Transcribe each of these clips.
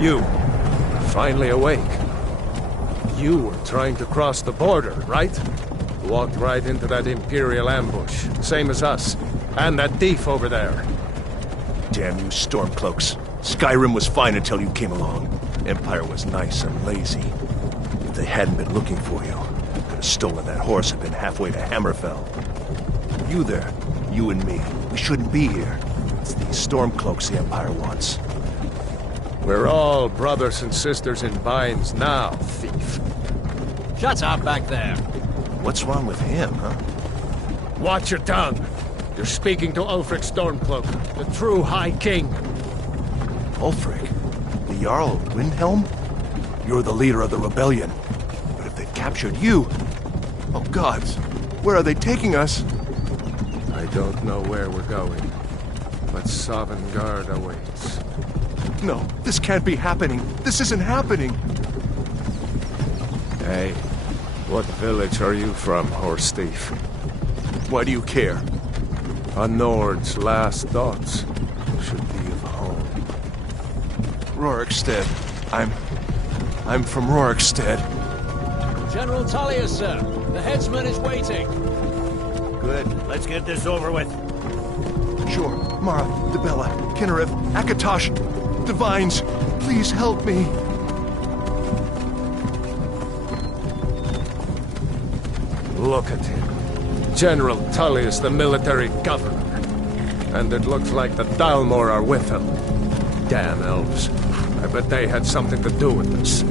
You, finally awake. You were trying to cross the border, right? Walked right into that Imperial ambush, same as us. And that thief over there. Damn you Stormcloaks. Skyrim was fine until you came along. Empire was nice and lazy. If they hadn't been looking for you, they could have stolen that horse and been halfway to Hammerfell. You there, you and me, we shouldn't be here. It's these Stormcloaks the Empire wants. We're all brothers and sisters in binds now, thief. Shut up back there. What's wrong with him, huh? Watch your tongue. You're speaking to Ulfric Stormcloak, the true High King. Ulfric? The Jarl of Windhelm? You're the leader of the rebellion. But if they've captured you... Oh gods, where are they taking us? I don't know where we're going, but Sovngarde awaits. No, this can't be happening. This isn't happening. Hey, what village are you from, horse thief? Why do you care? A Nord's last thoughts should be of home. Rorikstead. I'm from Rorikstead. General Tullius, sir. The headsman is waiting. Good. Let's get this over with. Sure. Mara, Dibella, Kinnereth, Akatosh, Divines, please help me. Look at him. General Tullius, the military governor. And it looks like the Dalmor are with him. Damn elves. I bet they had something to do with this.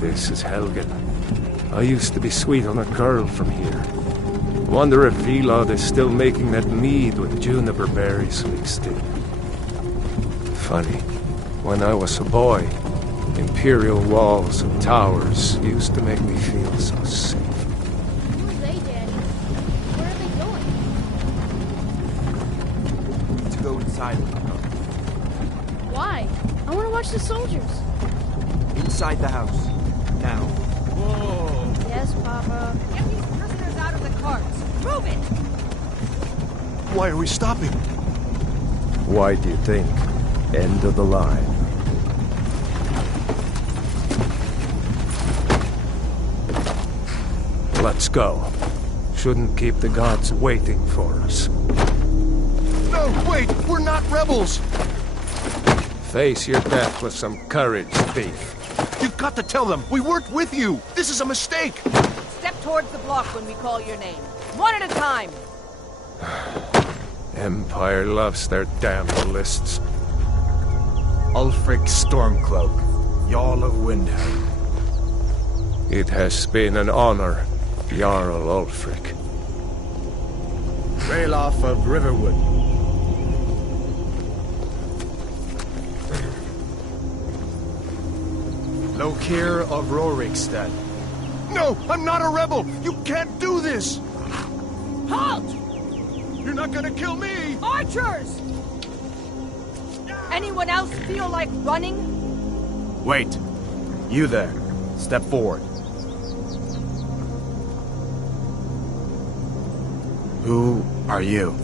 This is Helgen. I used to be sweet on a girl from here. Wonder if Vilod is still making that mead with juniper berries mixed in. Funny, when I was a boy, Imperial walls and towers used to make me feel so safe. Who are they, Daddy? Where are they going? To go inside. Why? I want to watch the soldiers. Inside the house. Now. Whoa! Yes, Papa. Get these prisoners out of the carts. Move it! Why are we stopping? Why do you think? End of the line. Let's go. Shouldn't keep the gods waiting for us. No, wait! We're not rebels! Face your death with some courage, thief. You've got to tell them! We weren't with you! This is a mistake! Step towards the block when we call your name. One at a time. Empire loves their damn lists. Ulfric Stormcloak, Jarl of Windhelm. It has been an honor, Jarl Ulfric. Ralof of Riverwood. Lokir of Rorikstead. No! I'm not a rebel! You can't do this! Halt! You're not gonna kill me! Archers! Anyone else feel like running? Wait. You there. Step forward. Who are you?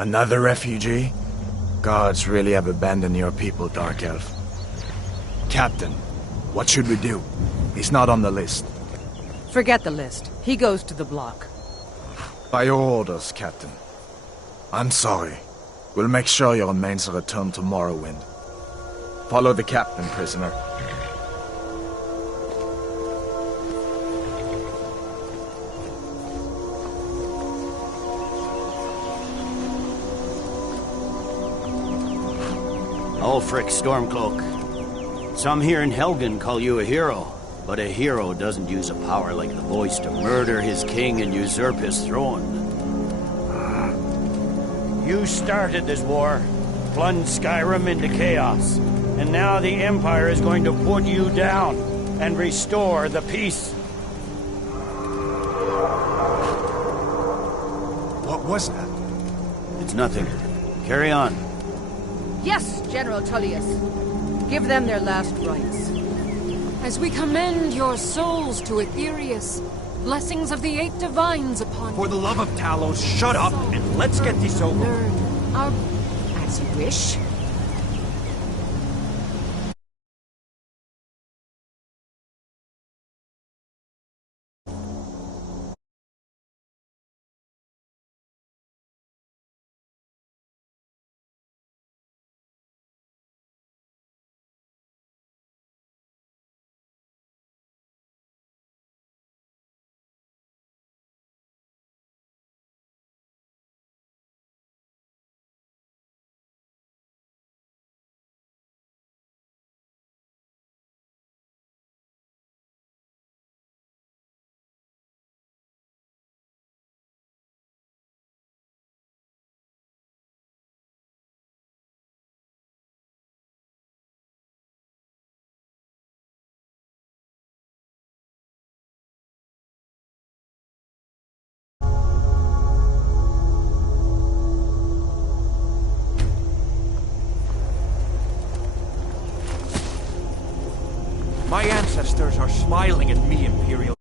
Another refugee? Gods really have abandoned your people, Dark Elf. Captain, what should we do? He's not on the list. Forget the list. He goes to the block. By your orders, Captain. I'm sorry. We'll make sure your remains are returned to Morrowind. Follow the captain, prisoner. Ulfric Stormcloak. Some here in Helgen call you a hero, but a hero doesn't use a power like the voice to murder his king and usurp his throne. You started this war, plunged Skyrim into chaos, and now the Empire is going to put you down and restore the peace. What was that? It's nothing. Carry on. Yes, General Tullius. Give them their last rites. As we commend your souls to Aetherius, blessings of the Eight Divines upon For the love of Talos, shut up and let's get this over. learn our... as you wish. My ancestors are smiling at me, Imperial.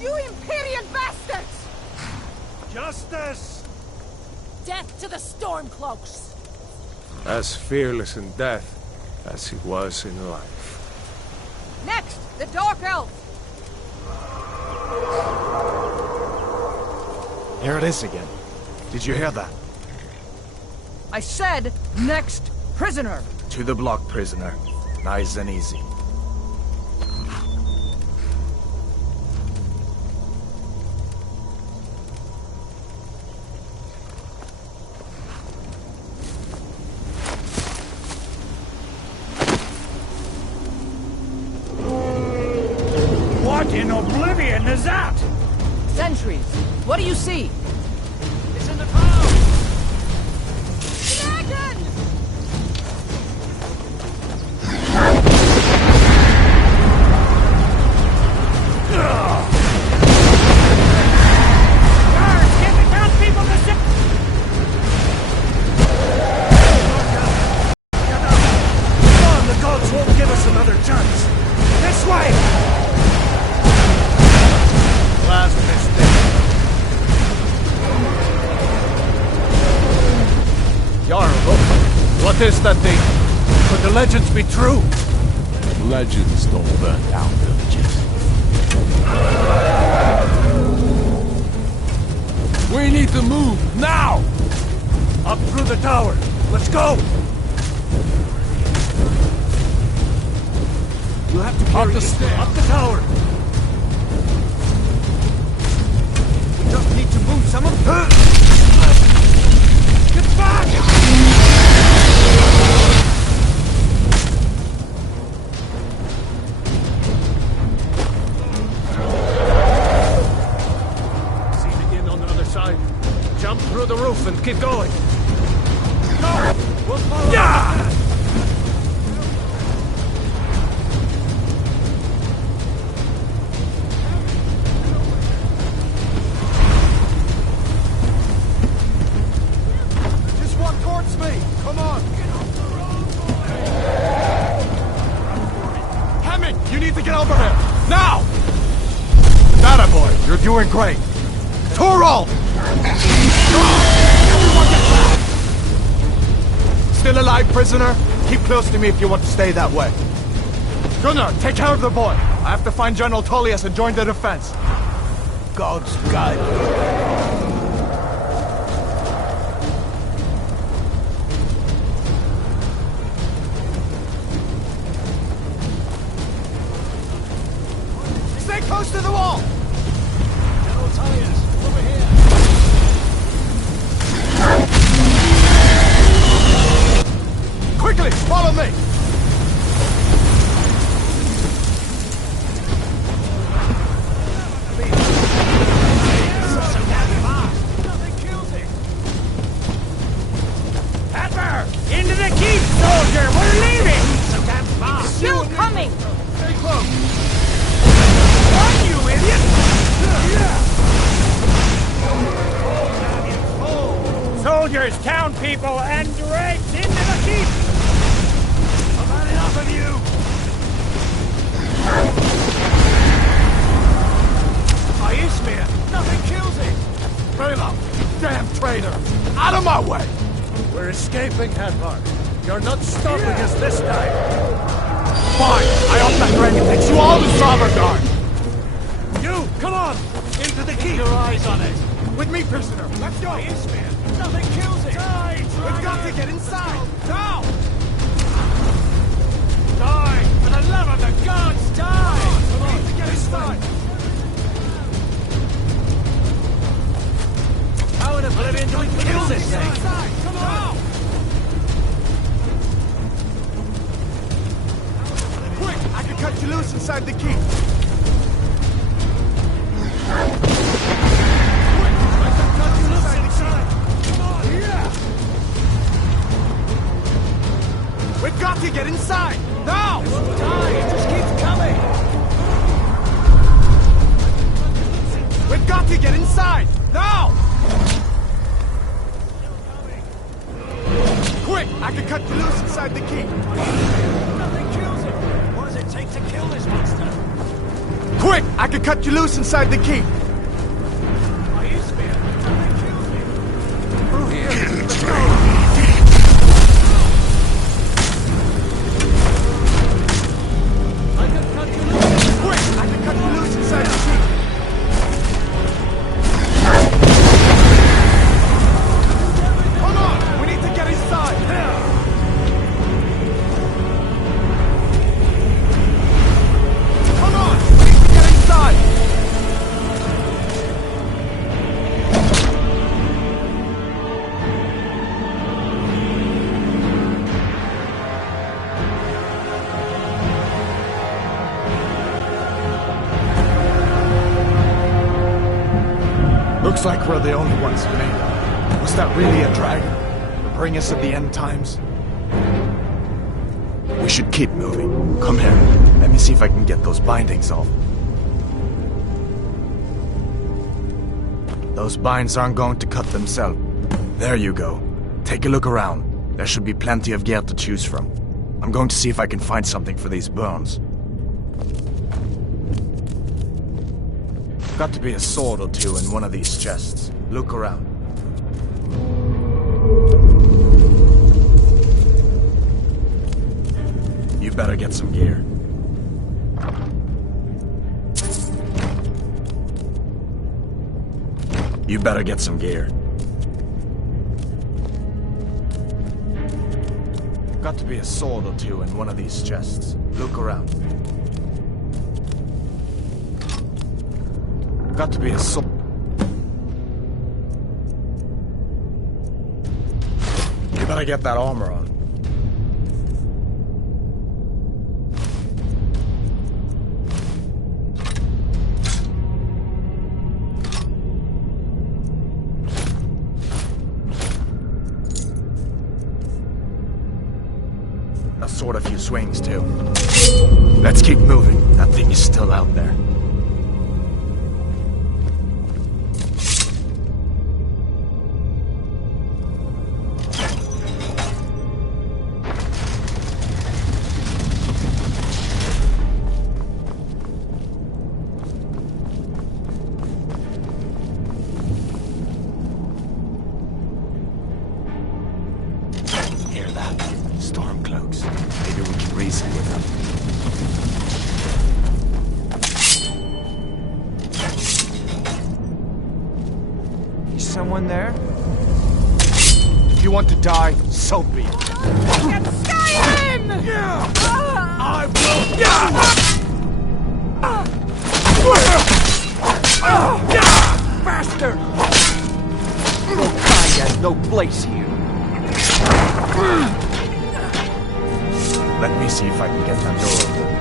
You Imperial bastards! Justice! Death to the Stormcloaks! As fearless in death as he was in life. Next, the Dark Elf! There it is again. Did you hear that? I said, next prisoner! To the block, prisoner. Nice and easy. What in oblivion is that? Sentries, what do you see? It's in the town! Dragon! Guards, get the townspeople to sit! Come on, the gods won't give us another chance. This way! Last mistake. Jarl, look. What is that thing? Could the legends be true? Legends don't burn down villages. We need to move, now! Up through the tower. Let's go! You have to carry the this stairs. up the tower. We just need to move some of them. Get back! it going. Go! We'll follow. Yeah! Just walk towards me. Come on. Hammond, you need to get over here. Now! That boy, you're doing great. Torald! Still alive, prisoner? Keep close to me if you want to stay that way. Gunnar, take care of the boy. I have to find General Tullius and join the defense. God's guide. Stay close to the wall! General Tullius, over here. Quickly, follow me! Into the keep, soldier! We're leaving! So damn fast! Still coming! Stay close! Run, you idiot! Soldiers, townspeople, and dragged into the keep! I've had enough of you! Aismir! Nothing kills him! Bela! Damn traitor! Out of my way! We're escaping, Hadvar. You're not stopping us this time. Fine! I hope that dragon takes you all to Sovngarde! You, come on! Into the keep! Keep your eyes on it! With me, prisoner! Let's go! Aismir! Nothing kills him! Die, We've got to get inside! Now! Die! For the love of the gods, die! We need to get inside! How in oblivion do we kill this thing? Come on! Quick! I can cut you loose inside the keep! Quick! I can cut you loose inside! Come on! Yeah! We've got to get inside! Now! Die! It just keeps coming! We've got to get inside! Now! Quick! I can cut you loose inside the keep! Nothing kills him! What does it take to kill this monster? Quick! I can cut you loose inside the keep! Aismir! Nothing kills him! Through here! Let's go! I can cut you loose! Quick! I can cut you loose inside the keep! Come on! We need to get inside! Come on! We need to get inside! Looks like we're the only ones who made it. Was that really a dragon? To bring us at the end times? We should keep moving. Come here. Let me see if I can get those bindings off. Those binds aren't going to cut themselves. There you go. Take a look around. There should be plenty of gear to choose from. I'm going to see if I can find something for these burns. Got to be a sword or two in one of these chests. Look around. You better get some gear. You better get some gear. Got to be a sword or two in one of these chests. Look around. Got to be a sword. You better get that armor on. scored a few swings, too. Let's keep moving. That thing is still out there. Stormcloaks. Maybe we can reason with them. Is someone there? If you want to die, so be it. Get Skyrim! I will. Bastard! Your kind has no place here. Let me see if I can get that door open.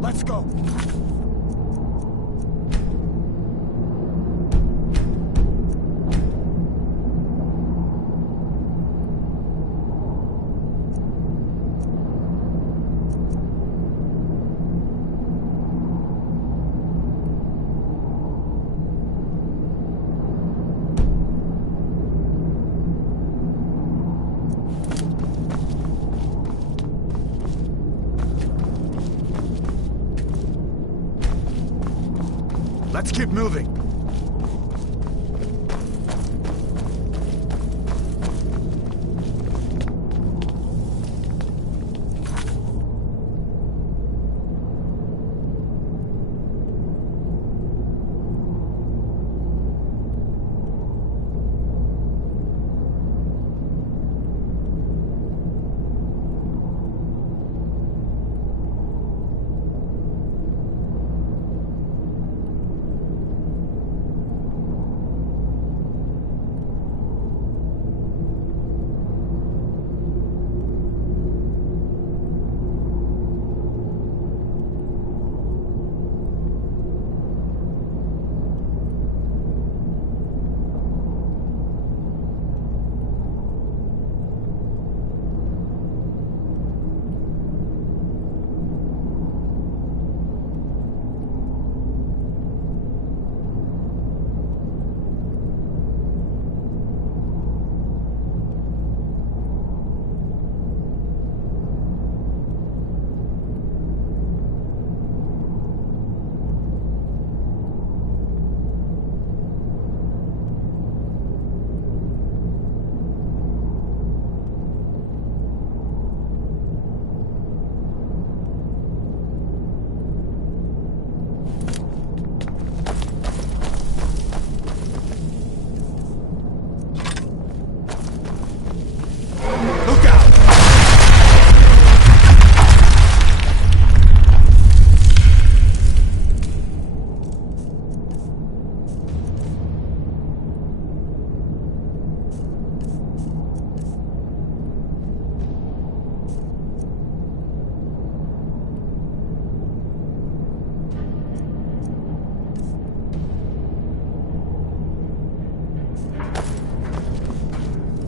Let's go. Let's keep moving.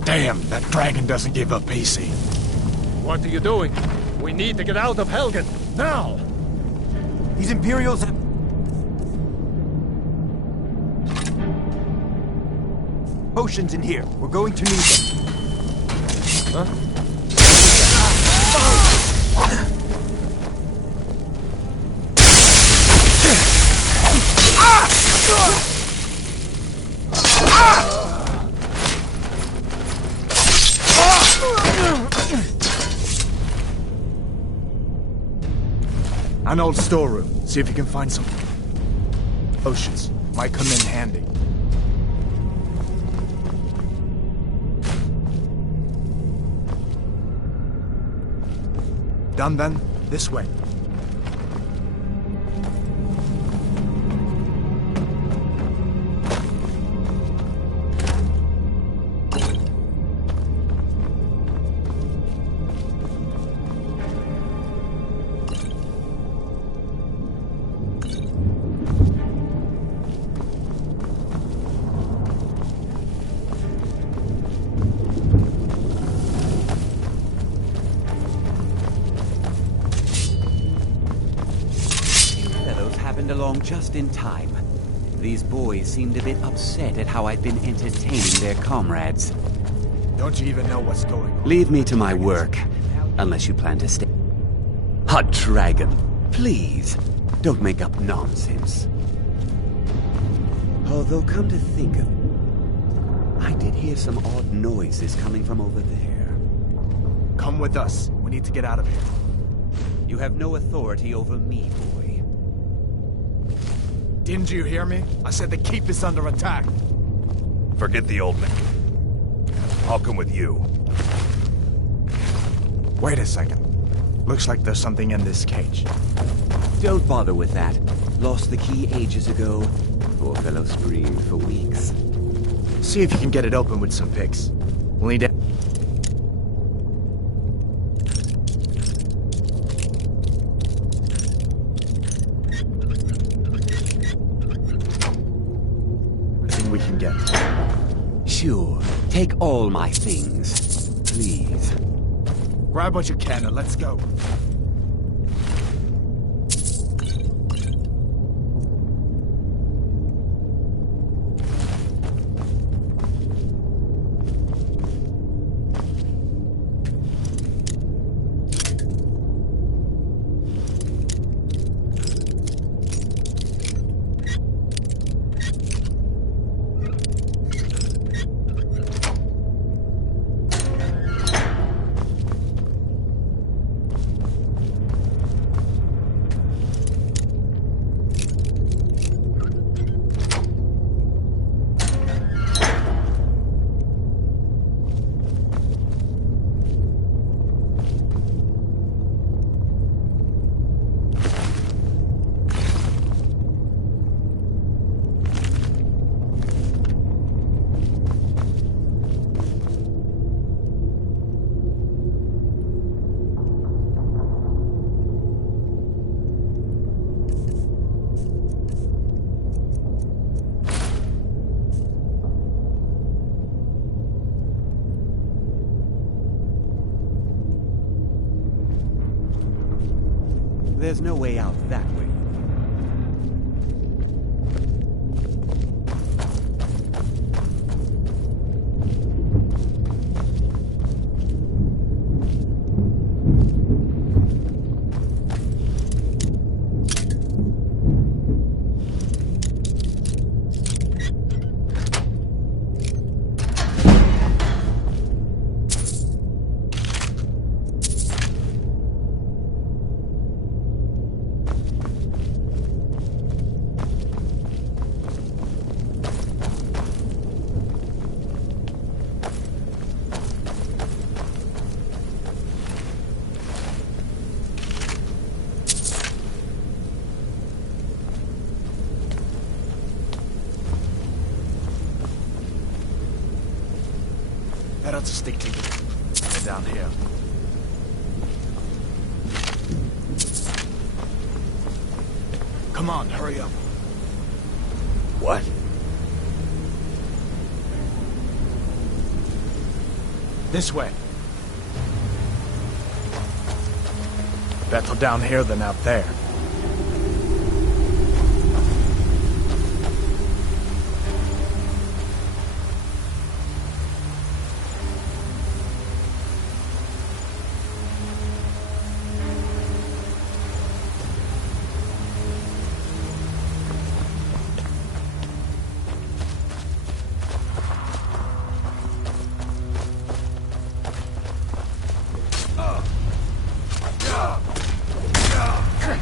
Damn, that dragon doesn't give up easy. What are you doing? We need to get out of Helgen, now! These Imperials have... potions in here. We're going to need them. Huh? An old storeroom. See if you can find some potions. Might come in handy. Done then? This way. just in time. These boys seemed a bit upset at how I'd been entertaining their comrades. Don't you even know what's going on? Leave me to my work, unless you plan to stay. Hot dragon, please, don't make up nonsense. Although, come to think of it, I did hear some odd noises coming from over there. Come with us. We need to get out of here. You have no authority over me, boy. Didn't you hear me? I said the keep is under attack. Forget the old man. I'll come with you. Wait a second. Looks like there's something in this cage. Don't bother with that. Lost the key ages ago. Poor fellow screamed for weeks. See if you can get it open with some picks. We'll need it. Everything we can get. Sure. Take all my things. Please. Grab what you can and let's go. There's no way out that way. Better to stick together. They're down here. Come on, hurry up. What? This way. Better down here than out there.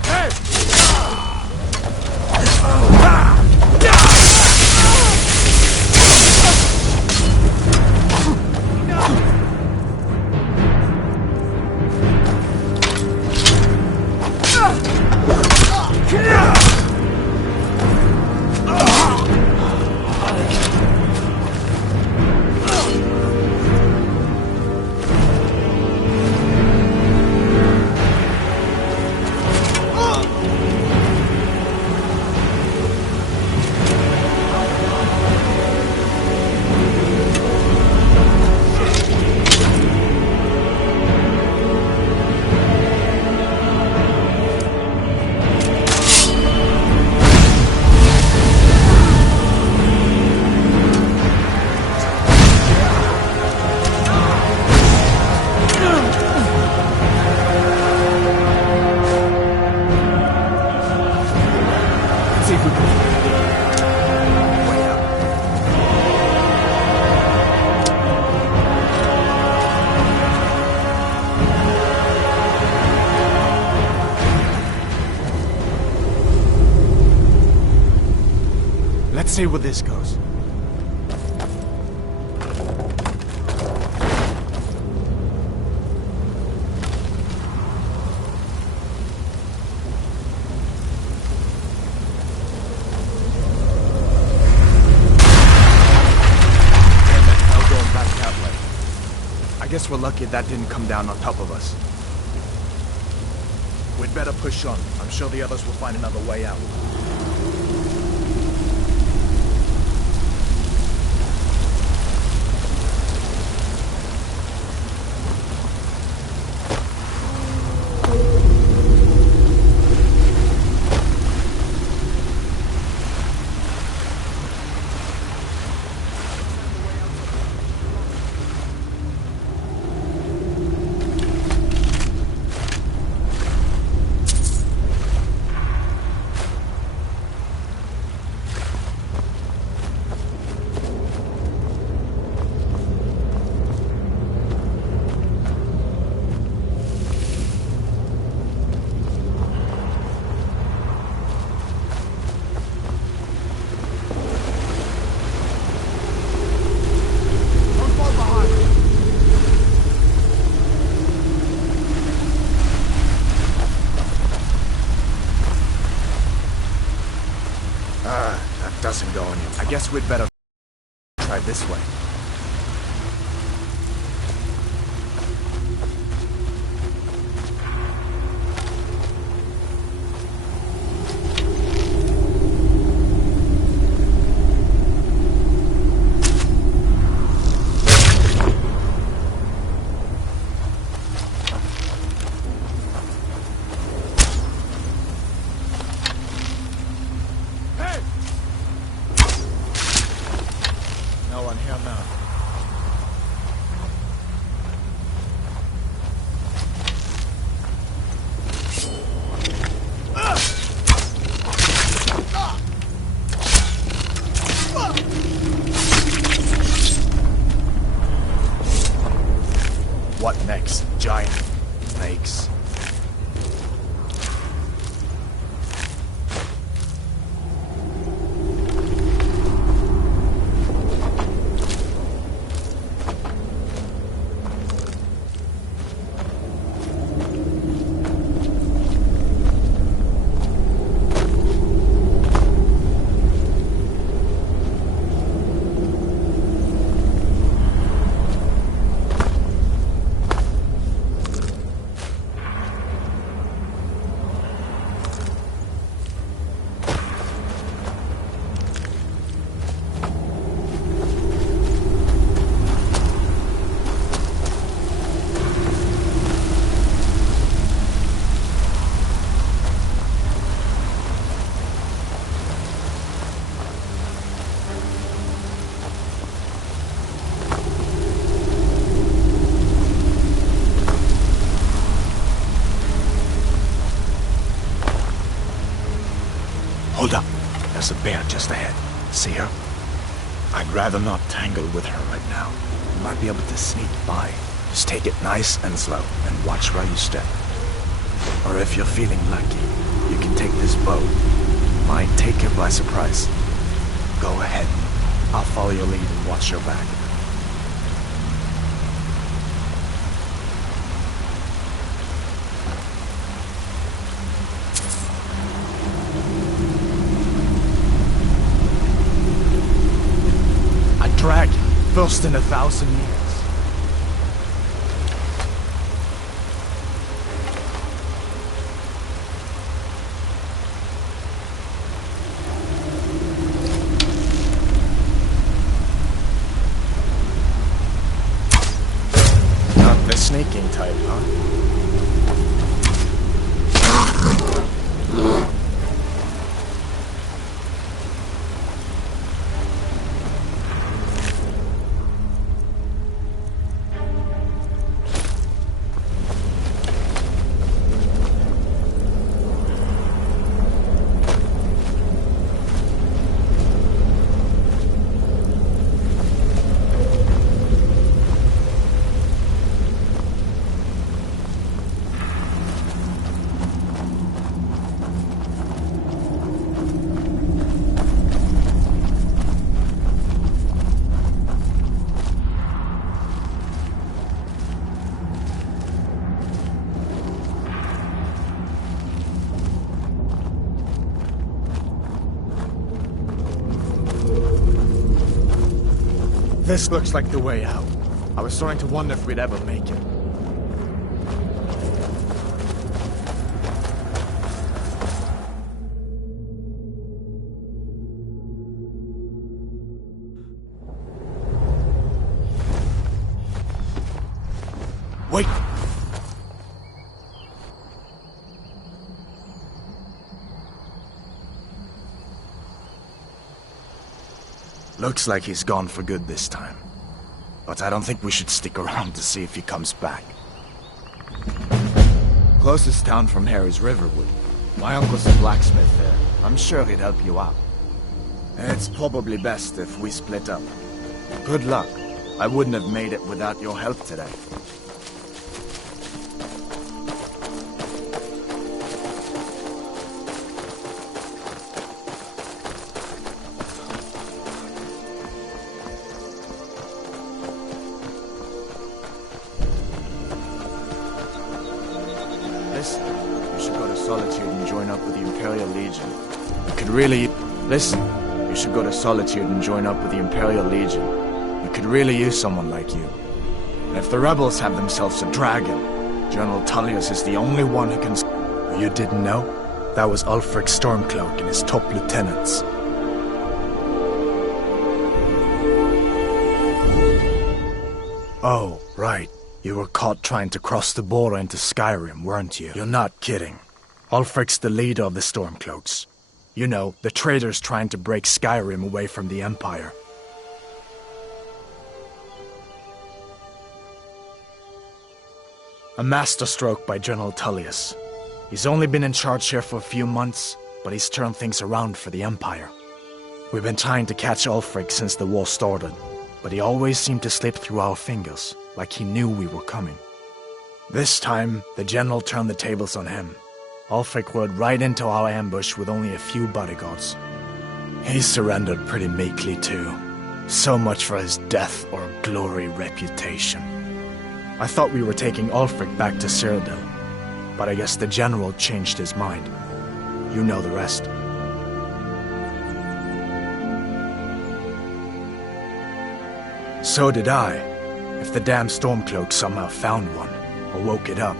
Hey! see where this goes. I guess we're lucky that didn't come down on top of us. We'd better push on. I'm sure the others will find another way out. Doesn't go anywhere. I guess we'd better try this way. What next? Giant snakes. Hold up. There's a bear just ahead. See her? I'd rather not tangle with her right now. You might be able to sneak by. Just take it nice and slow, and watch where you step. Or if you're feeling lucky, you can take this bow. Might take her by surprise. Go ahead. I'll follow your lead and watch your back. Dragon, first in 1,000 years. Not the sneaking type, huh? This looks like the way out. I was starting to wonder if we'd ever make it. Wait! Looks like he's gone for good this time. But I don't think we should stick around to see if he comes back. Closest town from here is Riverwood. My uncle's a blacksmith there. I'm sure he'd help you out. It's probably best if we split up. Good luck. I wouldn't have made it without your help today. Listen, you should go to Solitude and join up with the Imperial Legion. You could really... Listen, you should go to Solitude and join up with the Imperial Legion. We could really use someone like you. And if the rebels have themselves a dragon, General Tullius is the only one who can... You didn't know? That was Ulfric Stormcloak and his top lieutenants. Oh, right. You were caught trying to cross the border into Skyrim, weren't you? You're not kidding. Ulfric's the leader of the Stormcloaks. You know, the traitors trying to break Skyrim away from the Empire. A masterstroke by General Tullius. He's only been in charge here for a few months, but he's turned things around for the Empire. We've been trying to catch Ulfric since the war started, but he always seemed to slip through our fingers, like he knew we were coming. This time, the general turned the tables on him. Ulfric rode right into our ambush with only a few bodyguards. He surrendered pretty meekly too. So much for his death or glory reputation. I thought we were taking Ulfric back to Cyrodiil, but I guess the general changed his mind. You know the rest. So did I. If the damn Stormcloak somehow found one, or woke it up,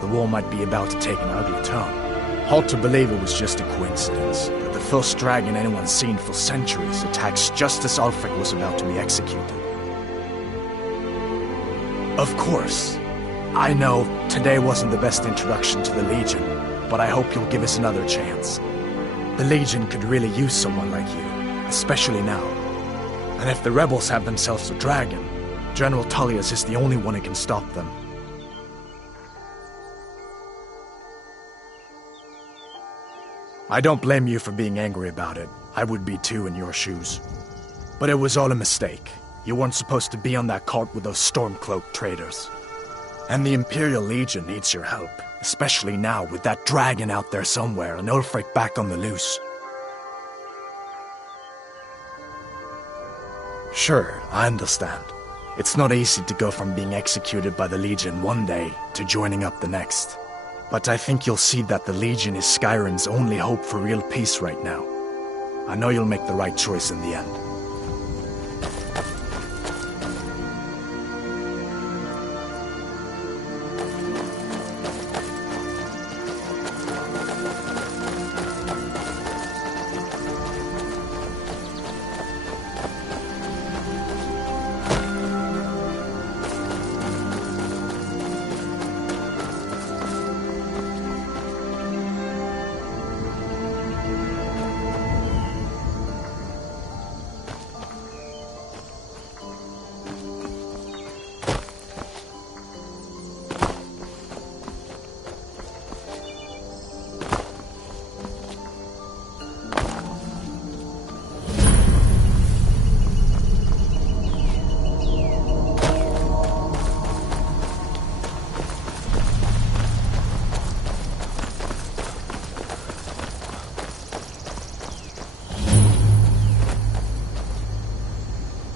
the war might be about to take an ugly turn. Hard to believe it was just a coincidence that the first dragon anyone's seen for centuries attacks just as Ulfric was about to be executed. Of course. I know today wasn't the best introduction to the Legion, but I hope you'll give us another chance. The Legion could really use someone like you, especially now. And if the rebels have themselves a dragon, General Tullius is the only one who can stop them. I don't blame you for being angry about it. I would be too in your shoes. But it was all a mistake. You weren't supposed to be on that cart with those Stormcloak traitors. And the Imperial Legion needs your help, especially now with that dragon out there somewhere and Ulfric back on the loose. Sure, I understand. It's not easy to go from being executed by the Legion one day to joining up the next. But I think you'll see that the Legion is Skyrim's only hope for real peace right now. I know you'll make the right choice in the end.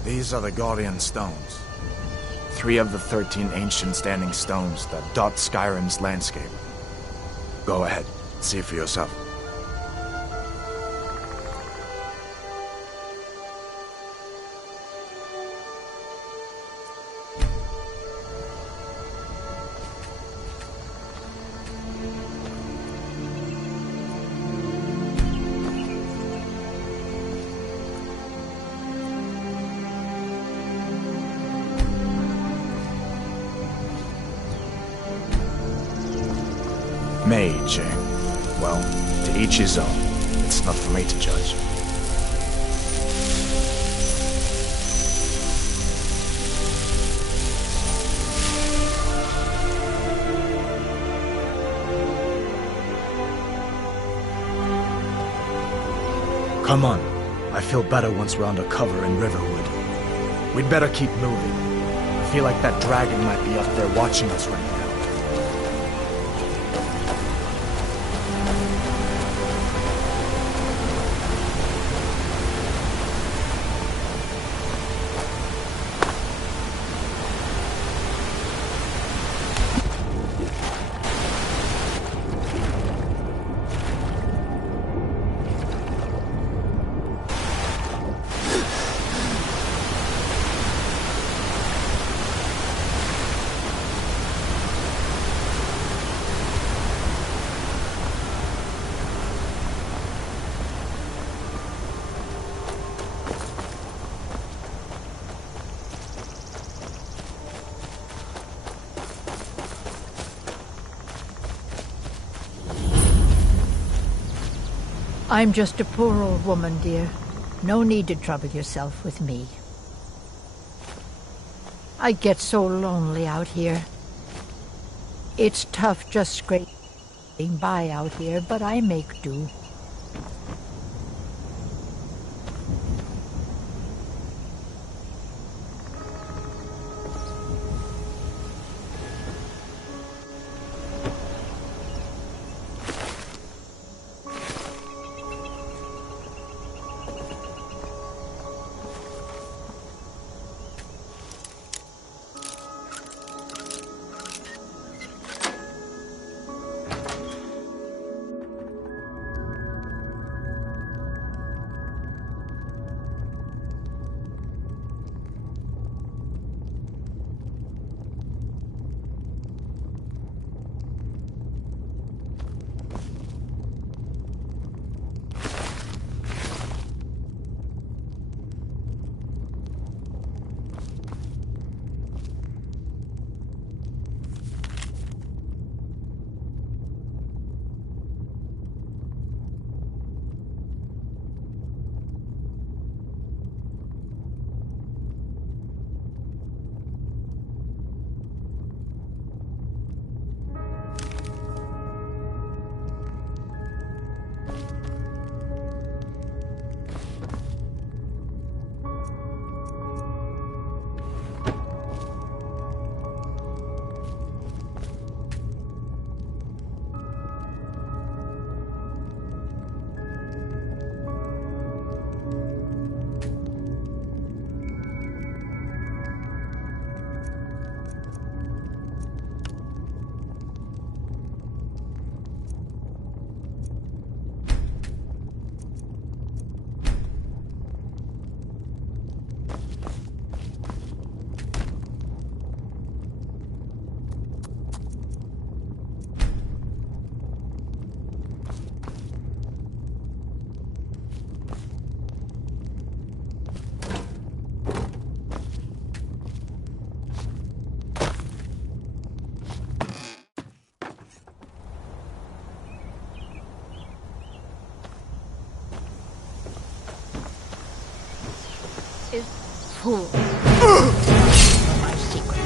These are the Guardian Stones. 3 of the 13 ancient standing stones that dot Skyrim's landscape. Go ahead, see for yourself. mage, eh? Well, to each his own. It's not for me to judge. Come on. I feel better once we're under cover in Riverwood. We'd better keep moving. I feel like that dragon might be up there watching us right now. I'm just a poor old woman, dear. No need to trouble yourself with me. I get so lonely out here. It's tough just scraping by out here, but I make do. Fool. My secret.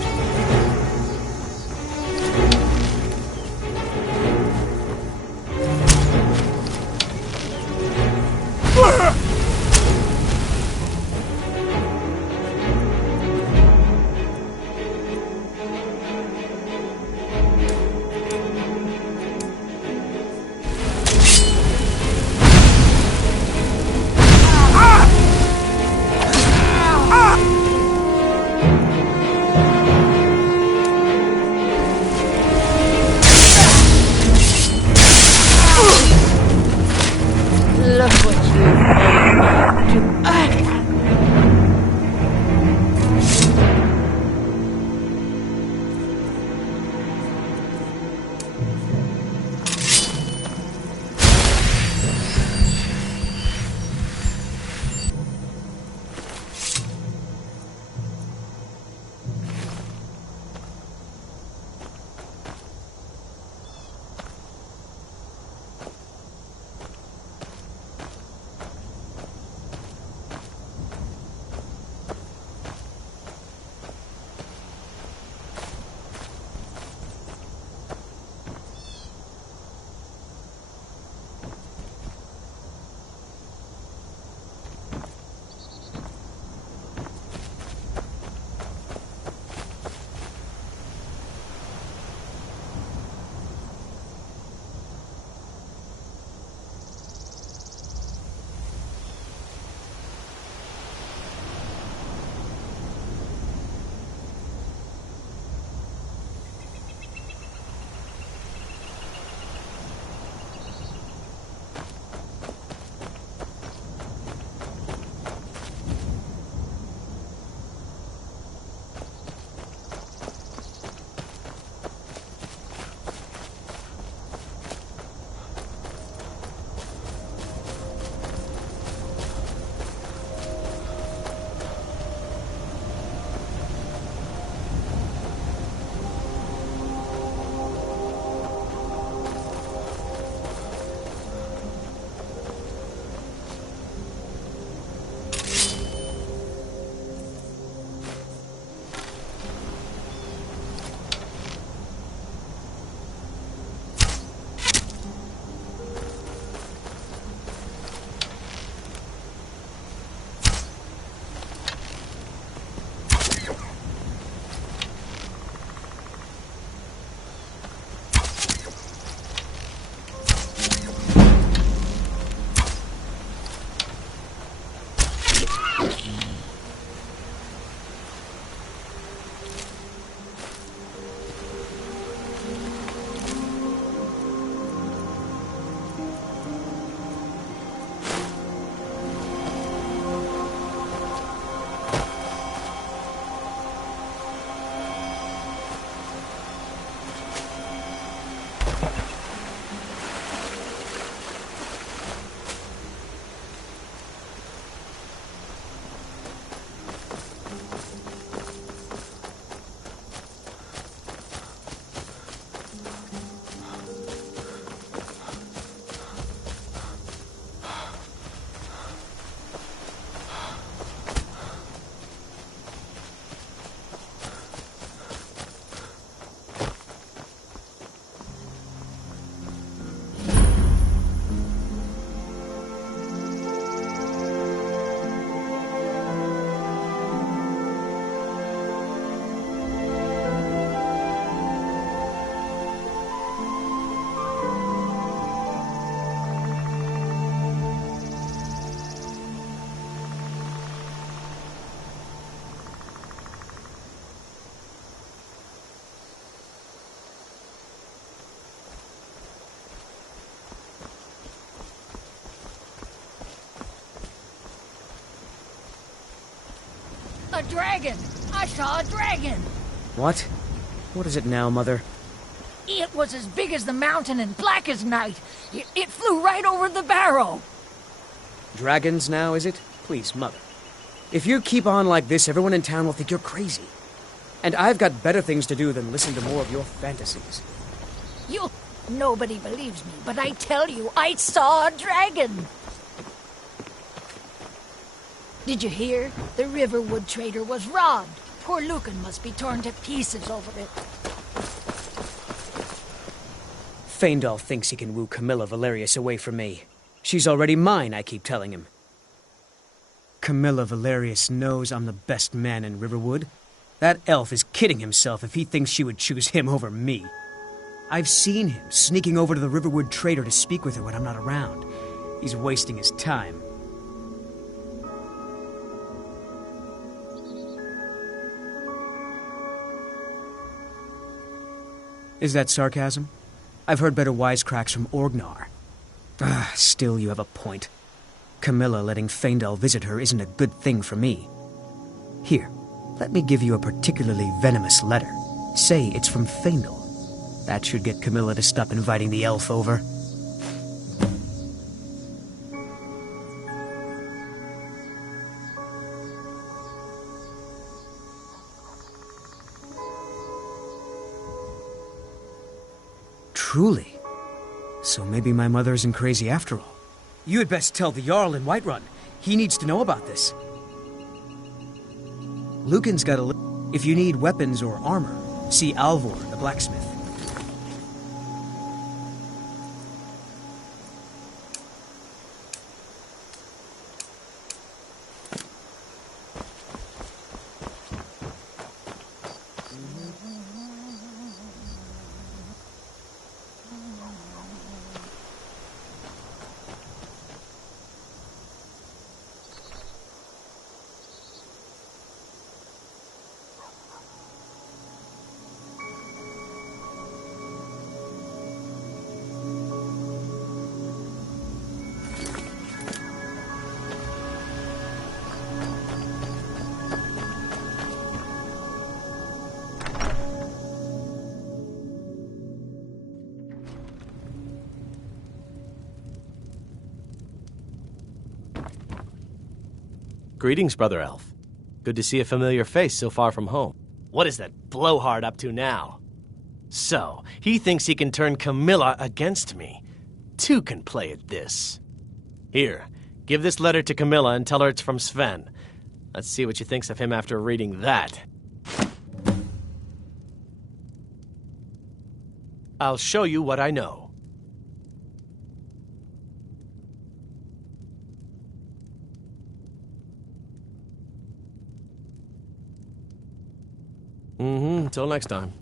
A dragon! I saw a dragon! What? What is it now, Mother? It was as big as the mountain and black as night. It flew right over the barrow. Dragons now, is it? Please, Mother. If you keep on like this, everyone in town will think you're crazy. And I've got better things to do than listen to more of your fantasies. Nobody believes me, but I tell you, I saw a dragon! Did you hear? The Riverwood trader was robbed. Poor Lucan must be torn to pieces over it. Faendal thinks he can woo Camilla Valerius away from me. She's already mine, I keep telling him. Camilla Valerius knows I'm the best man in Riverwood. That elf is kidding himself if he thinks she would choose him over me. I've seen him sneaking over to the Riverwood trader to speak with her when I'm not around. He's wasting his time. Is that sarcasm? I've heard better wisecracks from Orgnar. Still, you have a point. Camilla letting Faendal visit her isn't a good thing for me. Here, let me give you a particularly venomous letter. Say it's from Faendal. That should get Camilla to stop inviting the elf over. Truly. So maybe my mother isn't crazy after all. You had best tell the Jarl in Whiterun. He needs to know about this. Lucan's got a... If you need weapons or armor, see Alvor, the blacksmith. Greetings, Brother Elf. Good to see a familiar face so far from home. What is that blowhard up to now? So, he thinks he can turn Camilla against me. Two can play at this. Here, give this letter to Camilla and tell her it's from Sven. Let's see what she thinks of him after reading that. I'll show you what I know. Until next time.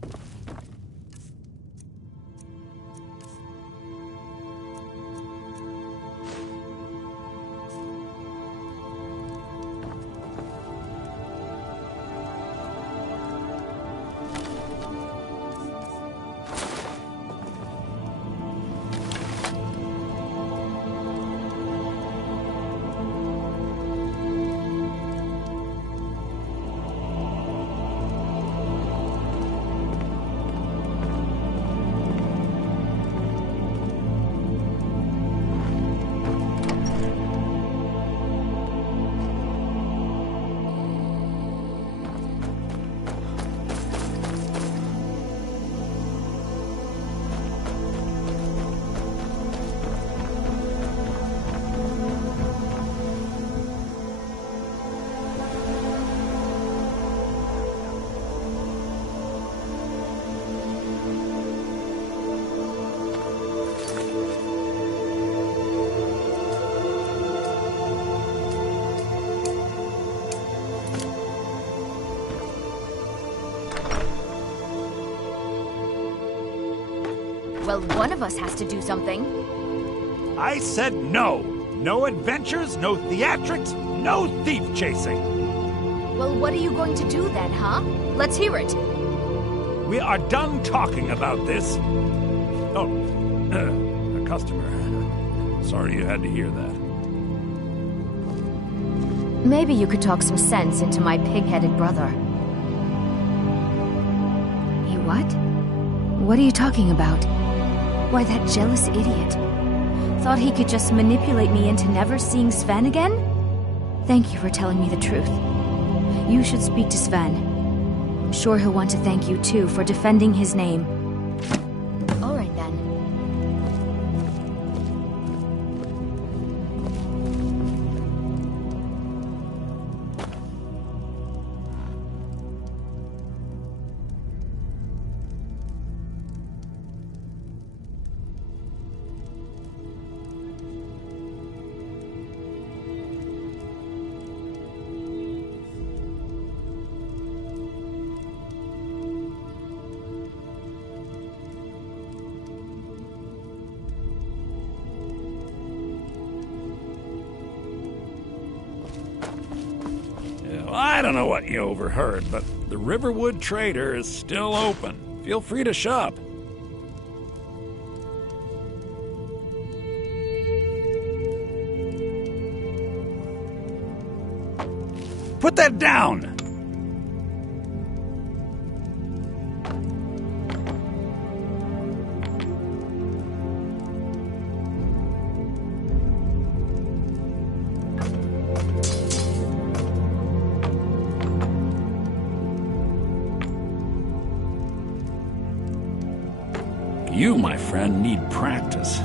Well, one of us has to do something. I said no. No adventures, no theatrics, no thief chasing. Well, what are you going to do then, huh? Let's hear it. We are done talking about this. Oh, a customer. Sorry you had to hear that. Maybe you could talk some sense into my pig-headed brother. You what? What are you talking about? Why, that jealous idiot. Thought he could just manipulate me into never seeing Sven again? Thank you for telling me the truth. You should speak to Sven. I'm sure he'll want to thank you too for defending his name. All right then. I don't know what you overheard, but the Riverwood Trader is still open. Feel free to shop. Put that down! You, my friend, need practice.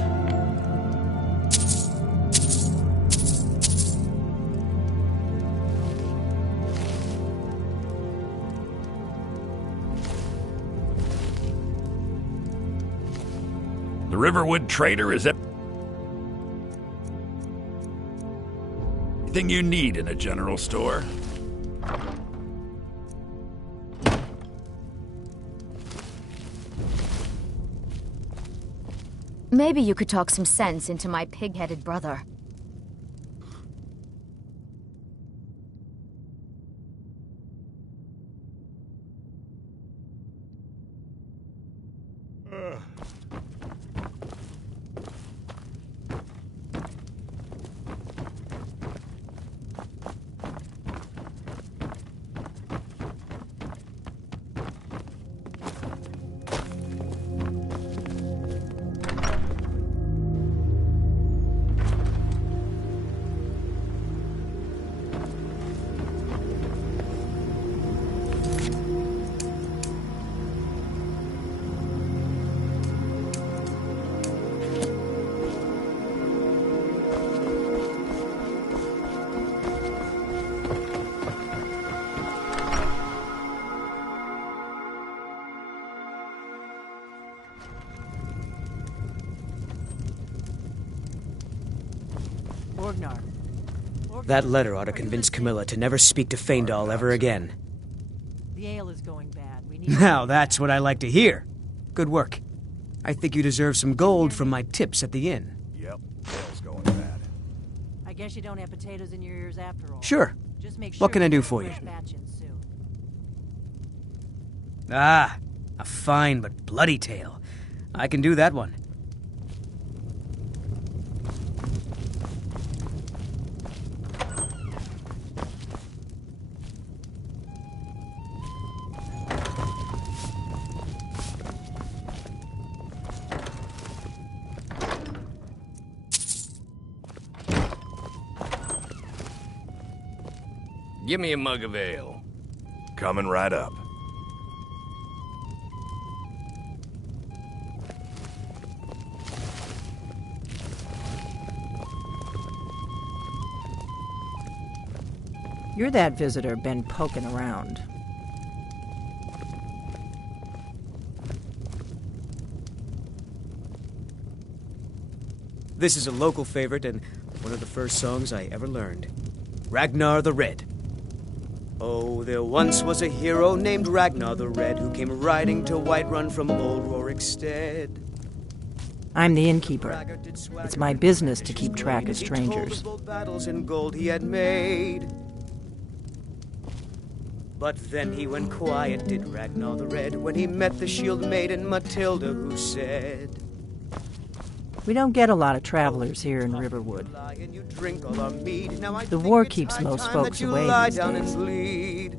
The Riverwood Trader is everything you need in a general store. Maybe you could talk some sense into my pig-headed brother. That letter ought to convince Camilla to never speak to Faendal ever again. The ale is going bad. We need Now that's what I like to hear. Good work. I think you deserve some gold from my tips at the inn. Yep, ale's going bad. I guess you don't have potatoes in your ears after all. Sure. Just make sure What can I do for you? Ah, a fine but bloody tale. I can do that one. Give me a mug of ale. Coming right up. You're that visitor been poking around. This is a local favorite and one of the first songs I ever learned. Ragnar the Red. Oh, there once was a hero named Ragnar the Red who came riding to Whiterun from old Rorikstead. I'm the innkeeper. It's my business to keep track of strangers. Battles in gold he had made. But then he went quiet, did Ragnar the Red, when he met the shield maiden Matilda, who said, We don't get a lot of travelers here in Riverwood. The war keeps most folks away these days.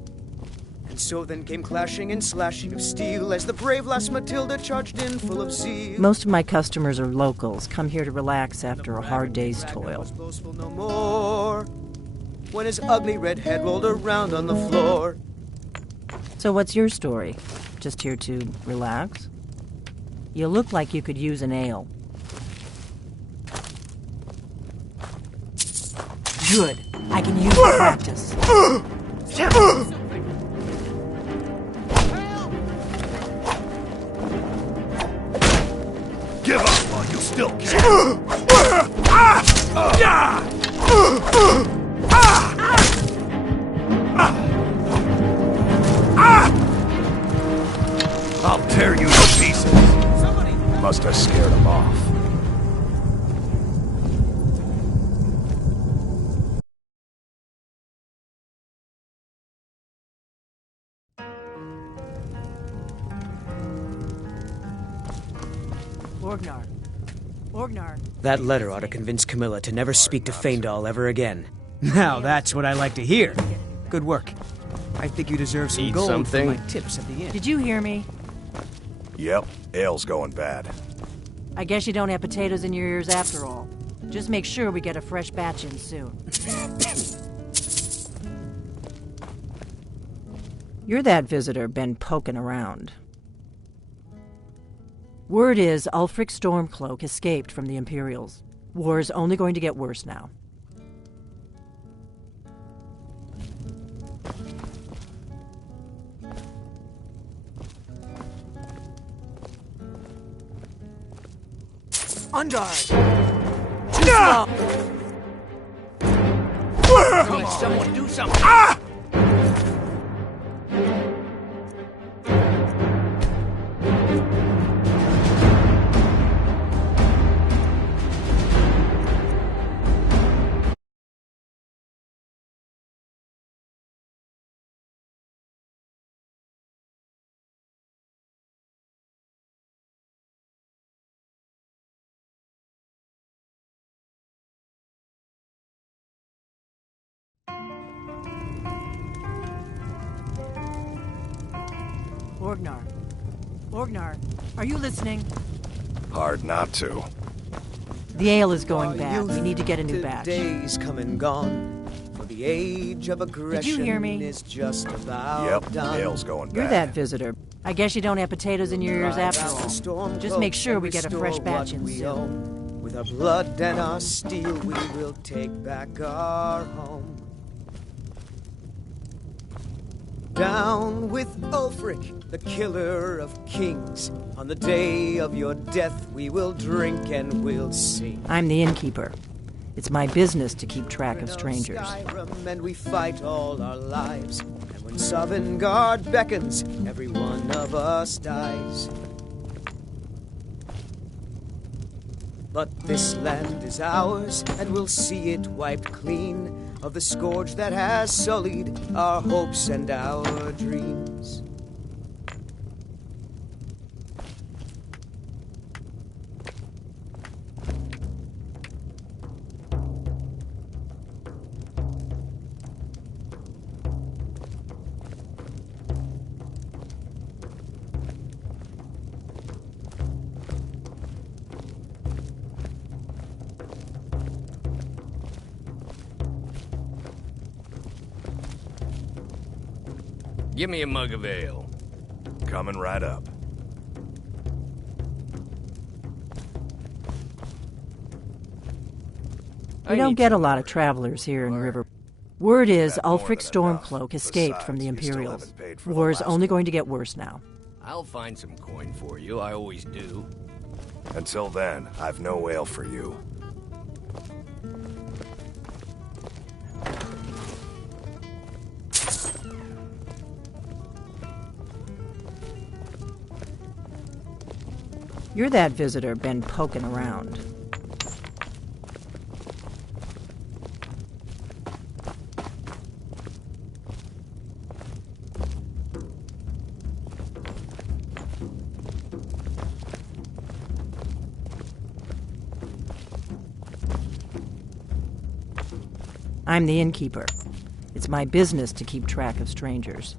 And so then came clashing and slashing of steel as the brave lass Matilda charged in full of zeal. Most of my customers are locals, come here to relax after a hard day's toil. No more, when his ugly red head rolled around on the floor. So what's your story? Just here to relax? You look like you could use an ale. Good. I can use the practice. Give up while you still can. I'll tear you to pieces. Must have scared him off. Orgnar. That letter ought to convince Camilla to never speak to Faendal ever again. Now that's what I like to hear. Good work. I think you deserve some Eat gold something? for my tips at the end. Did you hear me? Yep, ale's going bad. I guess you don't have potatoes in your ears after all. Just make sure we get a fresh batch in soon. You're that visitor been poking around. Word is Ulfric Stormcloak escaped from the Imperials. War's only going to get worse now. Undar! Come on, someone do something! Orgnar, are you listening? Hard not to. The ale is going bad. We need to get a new batch. Days come and gone, for the age of aggression Did you hear me? is just about Yep, done. ale's going bad. You're that visitor. I guess you don't have potatoes in your ears after all. Just make sure we get a fresh batch in soon. With our blood and our steel, we will take back our home. Down with Ulfric, the killer of kings. On the day of your death, we will drink and we'll sing. I'm the innkeeper. It's my business to keep track of strangers. Skyrim, and we fight all our lives. And when Sovngarde beckons, every one of us dies. But this land is ours, and we'll see it wiped clean of the scourge that has sullied our hopes and our dreams. Give me a mug of ale. Coming right up. We don't get a lot of travelers here in River. Word is Ulfric Stormcloak escaped from the Imperials. War's only going to get worse now. I'll find some coin for you, I always do. Until then, I've no ale for you. You're that visitor been poking around. I'm the innkeeper. It's my business to keep track of strangers.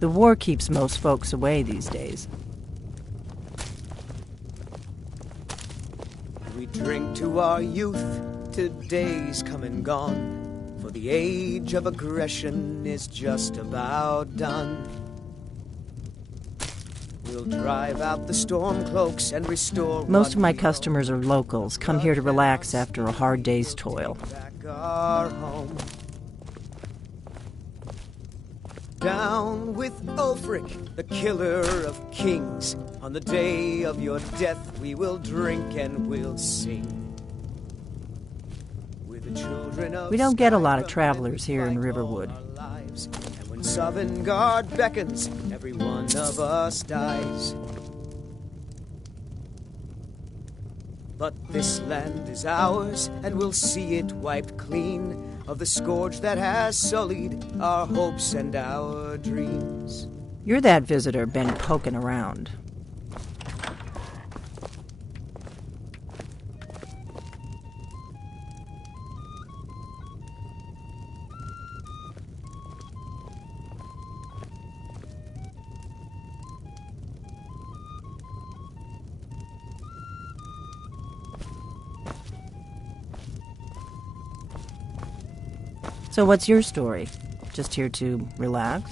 The war keeps most folks away these days. We drink to our youth, to days come and gone, for the age of aggression is just about done. We'll drive out the stormcloaks and restore. Most of my customers are locals, come here to relax after a hard day's toil. Back our home. Down with Ulfric, the killer of kings. On the day of your death, we will drink and we'll sing. We're the children of We don't get a lot of travelers here in Riverwood. and when Sovngarde beckons, every one of us dies. But this land is ours, and we'll see it wiped clean of the scourge that has sullied our hopes and our dreams. You're that visitor been poking around. So what's your story? Just here to relax?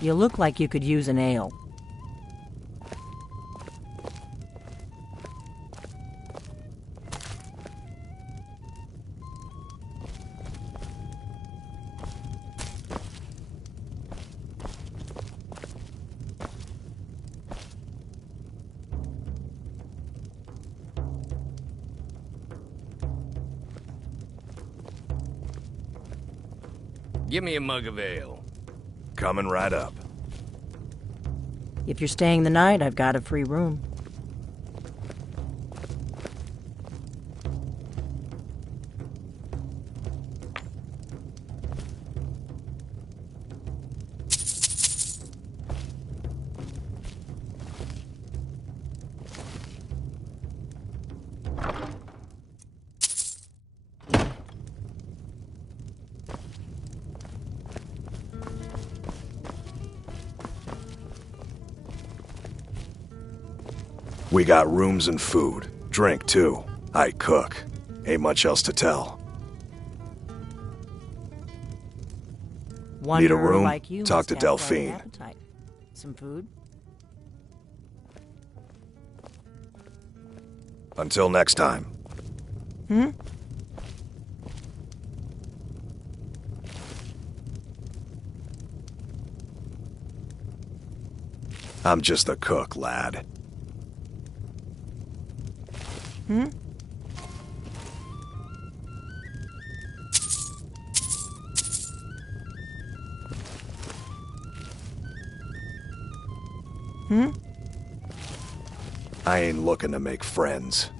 You look like you could use an ale. Give me a mug of ale. Coming right up. If you're staying the night, I've got a free room. We got rooms and food. Drink, too. I cook. Ain't much else to tell. Need a room? Like you Talk must to have quite an Delphine. appetite. Some food? Until next time. Hmm? I'm just the cook, lad. Hmm? Hmm? I ain't looking to make friends.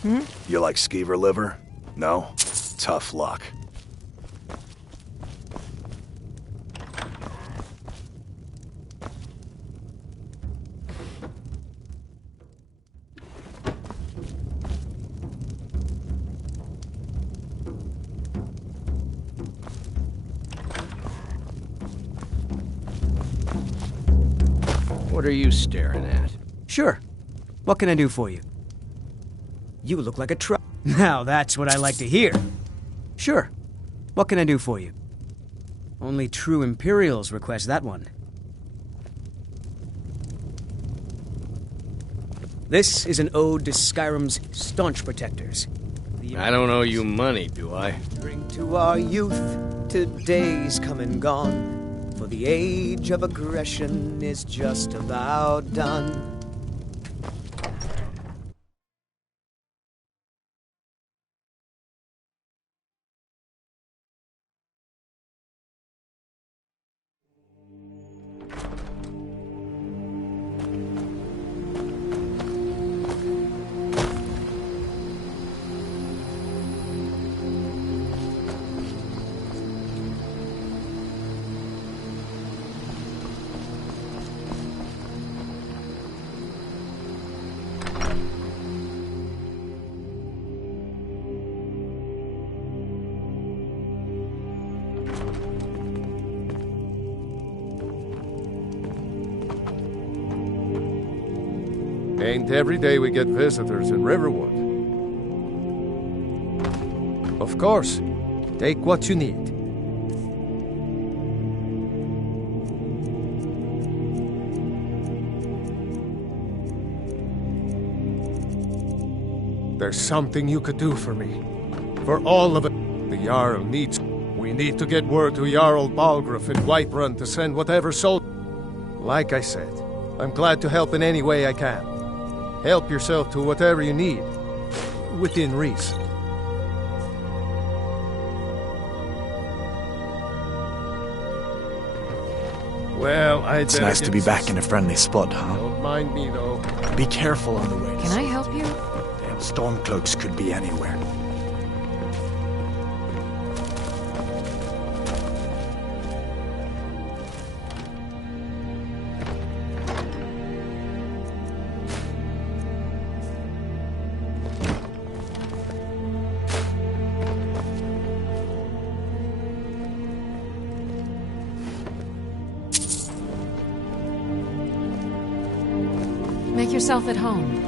Hmm? You like skeever liver? No? Tough luck. What are you staring at? Sure. What can I do for you? You look like a truck. Now that's what I like to hear. Sure. What can I do for you? Only true Imperials request that one. This is an ode to Skyrim's staunch protectors. I don't owe you money, do I? Drink to our youth, Today's come and gone, for the age of aggression is just about done. Ain't every day we get visitors in Riverwood. Of course. Take what you need. There's something you could do for me. For all of it. The Jarl needs... We need to get word to Jarl Balgruuf in Whiterun to send whatever soul... Like I said, I'm glad to help in any way I can. Help yourself to whatever you need, within reason. Well, It's nice to be back in a friendly spot, huh? Don't mind me, though. Be careful on the way. Can I help you? Damn stormcloaks could be anywhere. Make yourself at home.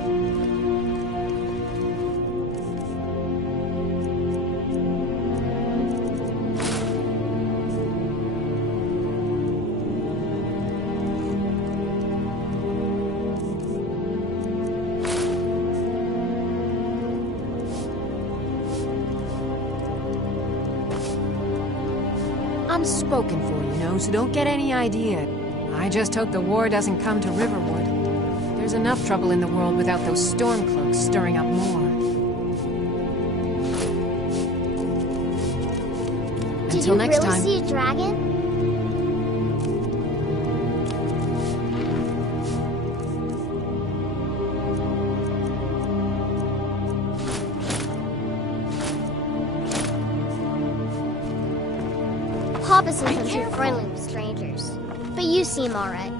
I'm spoken for, you know, so don't get any idea. I just hope the war doesn't come to Riverwood. There's enough trouble in the world without those stormcloaks stirring up more. Until next time. Did you really see a dragon? Papa says I'm too friendly with strangers, but you seem all right.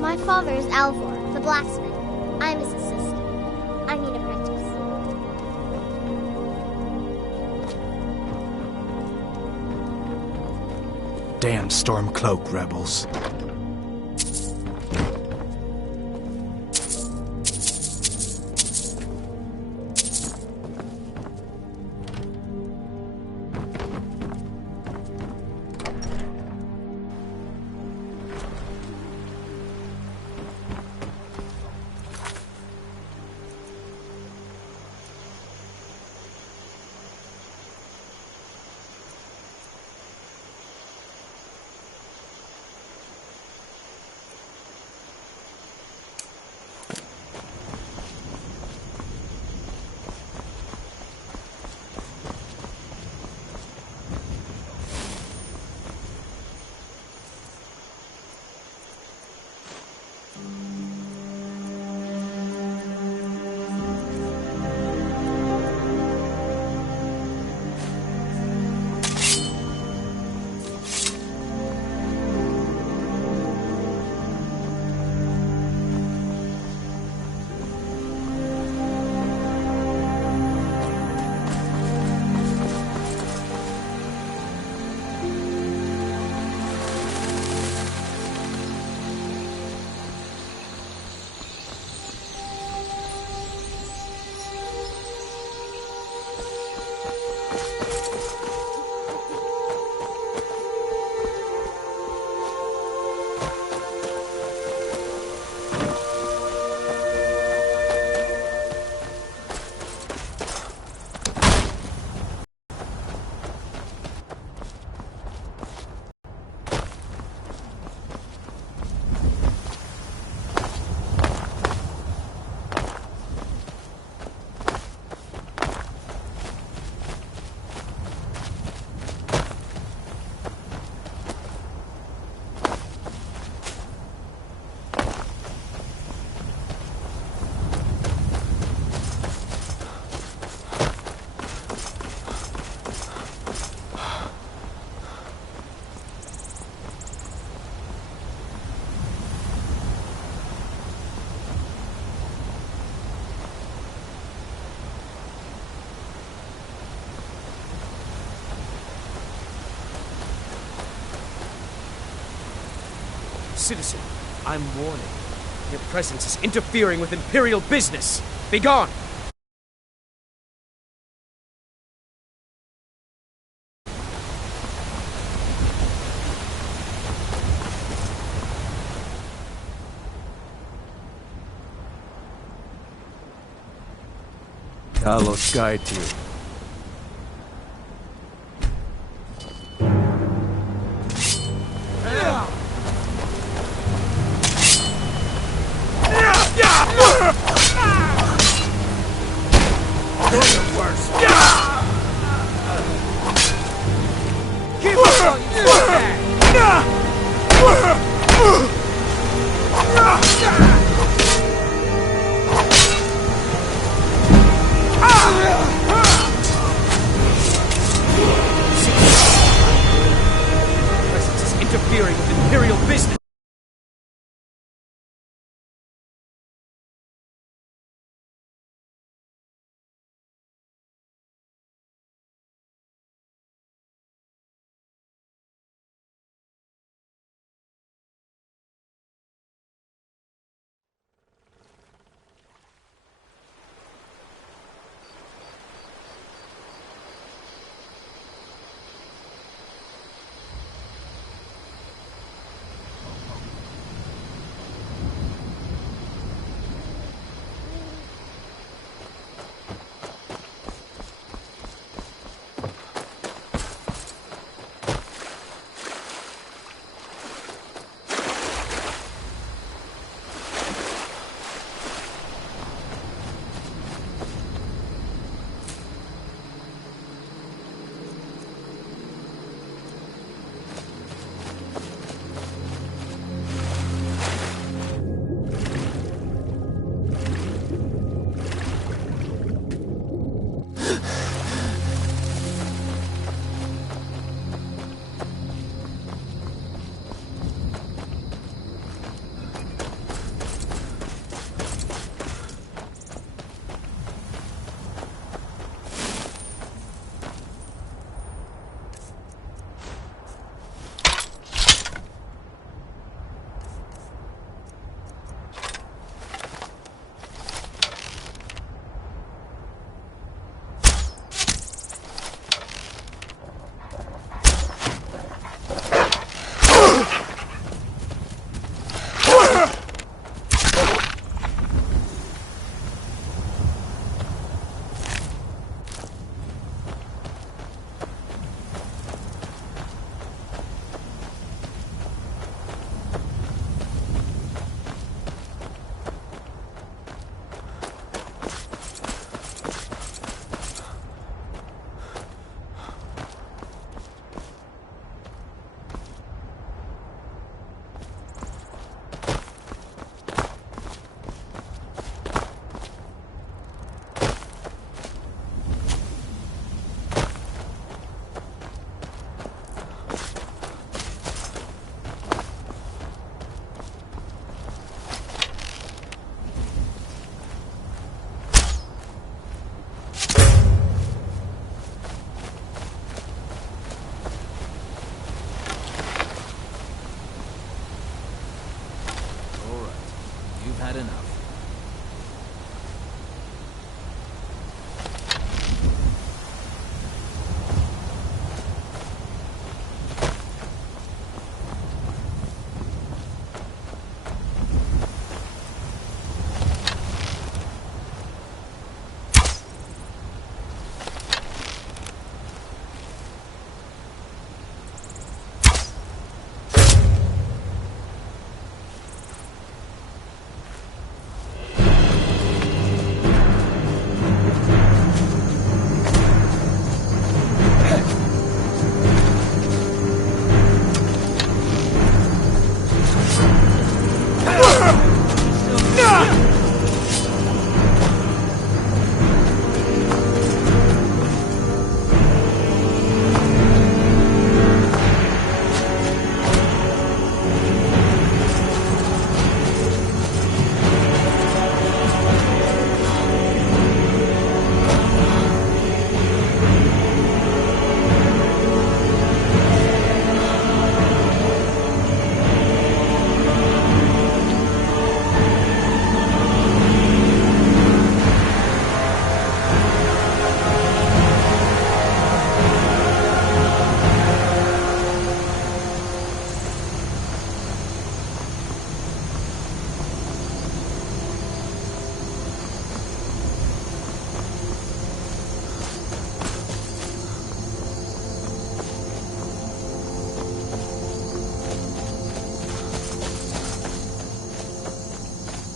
My father is Alvor, the blacksmith. I'm his assistant. I mean apprentice. Damn Stormcloak rebels. citizen, I'm warning. Your presence is interfering with Imperial business. Be gone! Talos guide you. Interfering with Imperial business. had enough.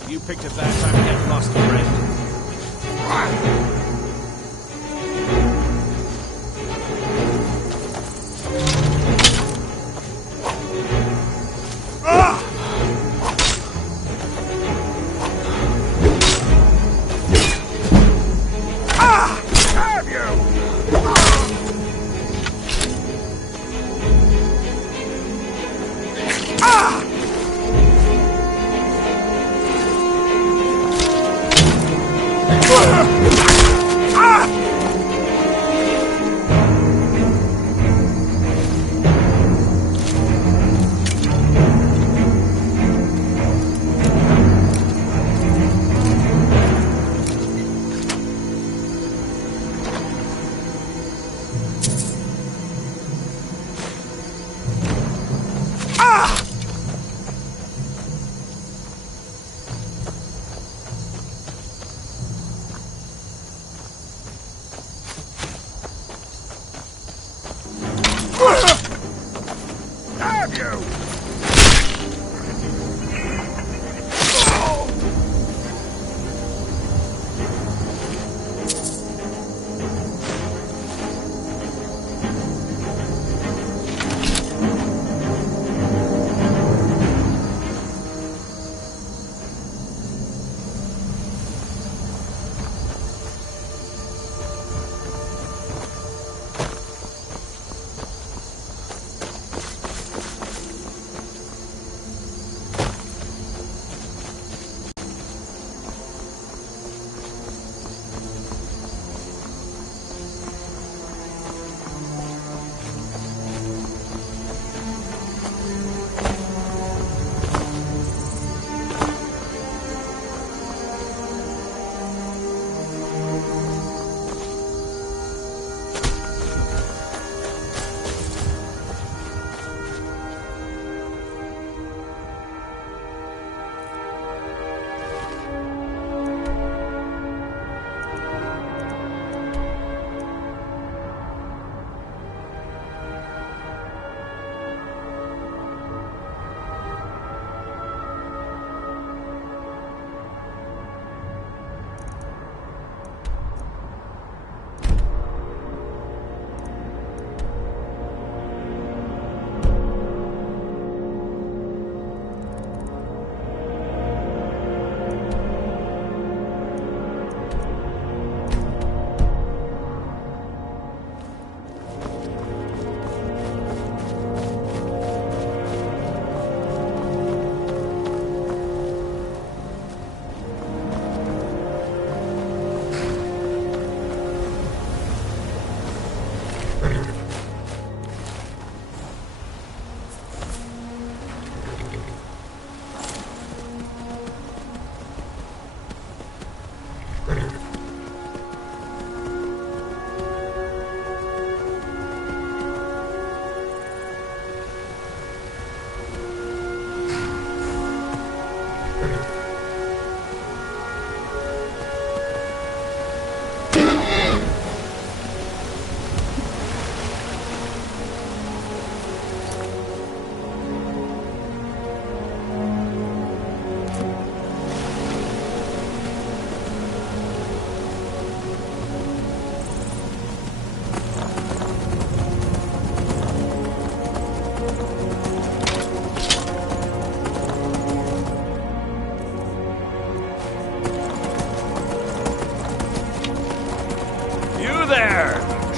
You picked a bad time to get lost, friend.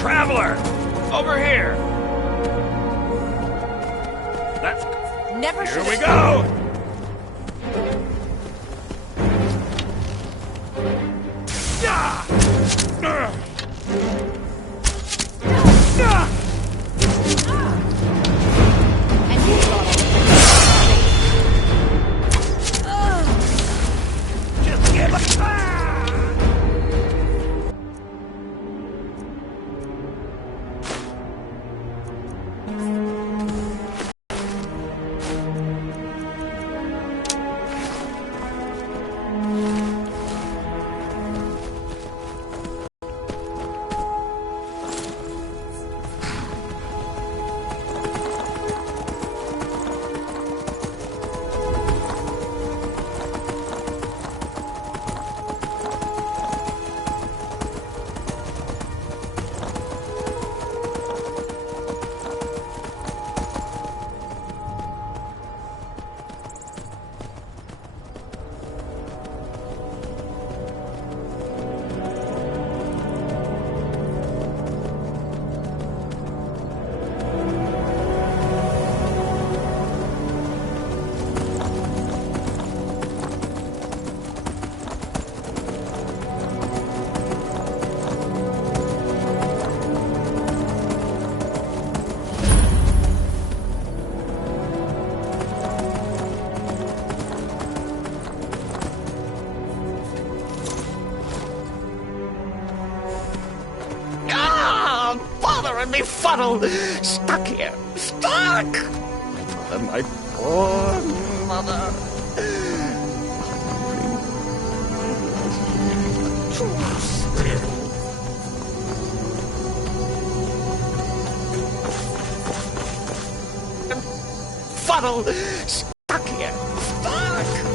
Traveler! Over here! Let's... Never Here we go! Just give a... and me fuddle! Stuck here! Stuck! My poor mother! Fuddle! Stuck here! Stuck!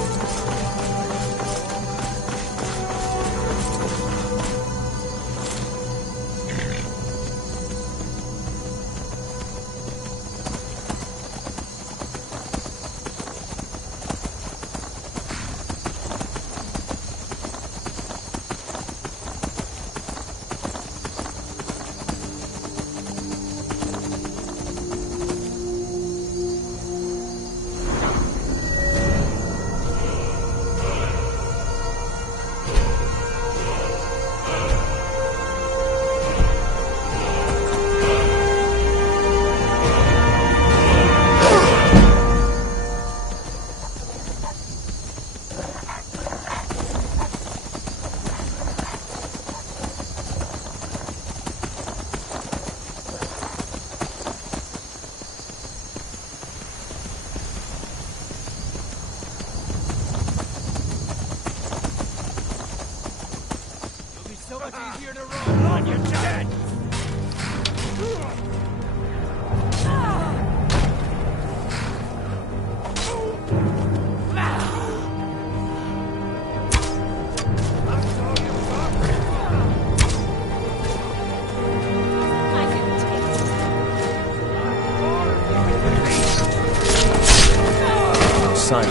Simon.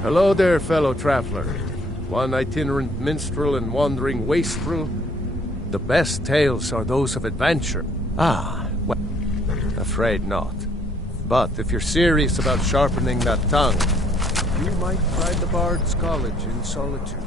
Hello there, fellow traveler. One itinerant minstrel and wandering wastrel. The best tales are those of adventure. Ah, well, afraid not. But if you're serious about sharpening that tongue, you might try the Bard's College in solitude.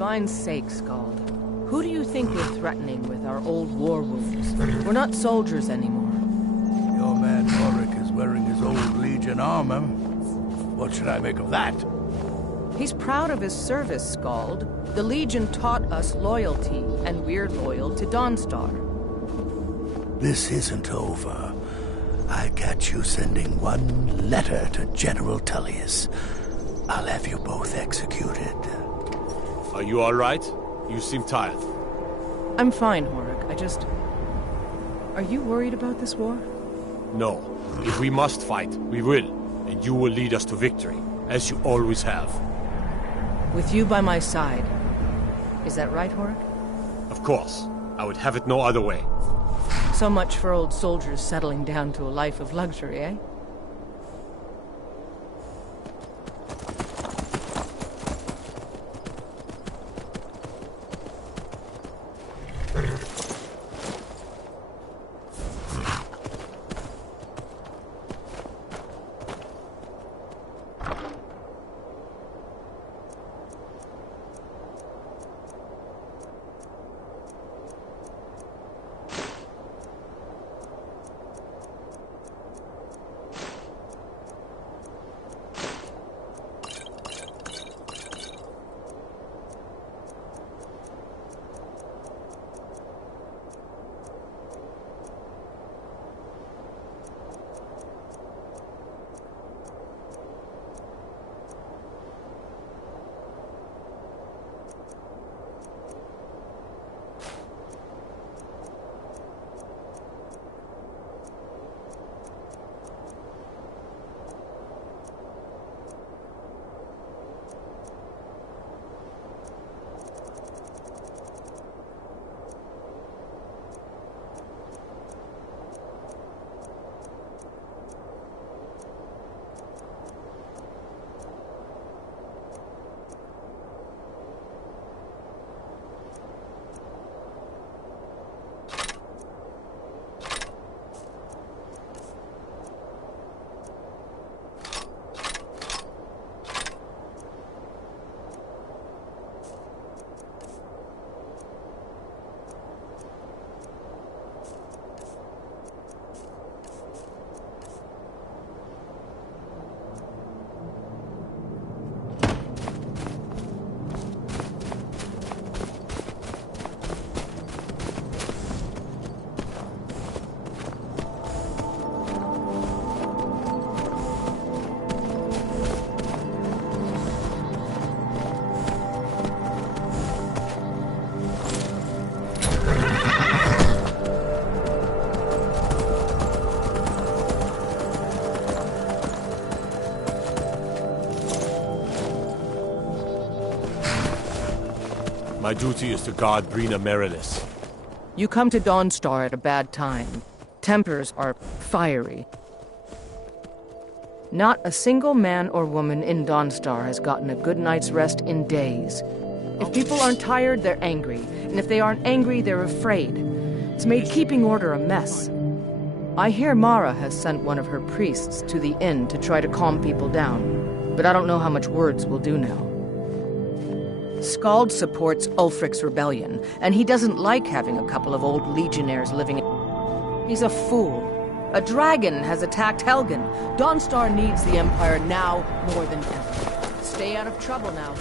divine's sake, Scald. Who do you think we're threatening with our old war wounds? We're not soldiers anymore. Your man Horik is wearing his old Legion armor. What should I make of that? He's proud of his service, Scald. The Legion taught us loyalty, and we're loyal to Dawnstar. This isn't over. I catch you sending one letter to General Tullius. I'll have you both executed. Are you all right? You seem tired. I'm fine, Horik. I just... Are you worried about this war? No. If we must fight, we will. And you will lead us to victory, as you always have. With you by my side. Is that right, Horik? Of course. I would have it no other way. So much for old soldiers settling down to a life of luxury, eh? My duty is to guard Brina Merilis. You come to Dawnstar at a bad time. Tempers are fiery. Not a single man or woman in Dawnstar has gotten a good night's rest in days. If people aren't tired, they're angry. And if they aren't angry, they're afraid. It's made keeping order a mess. I hear Mara has sent one of her priests to the inn to try to calm people down. But I don't know how much words will do now. Skald supports Ulfric's rebellion, and he doesn't like having a couple of old legionnaires living in... He's a fool. A dragon has attacked Helgen. Dawnstar needs the Empire now more than ever. Stay out of trouble now.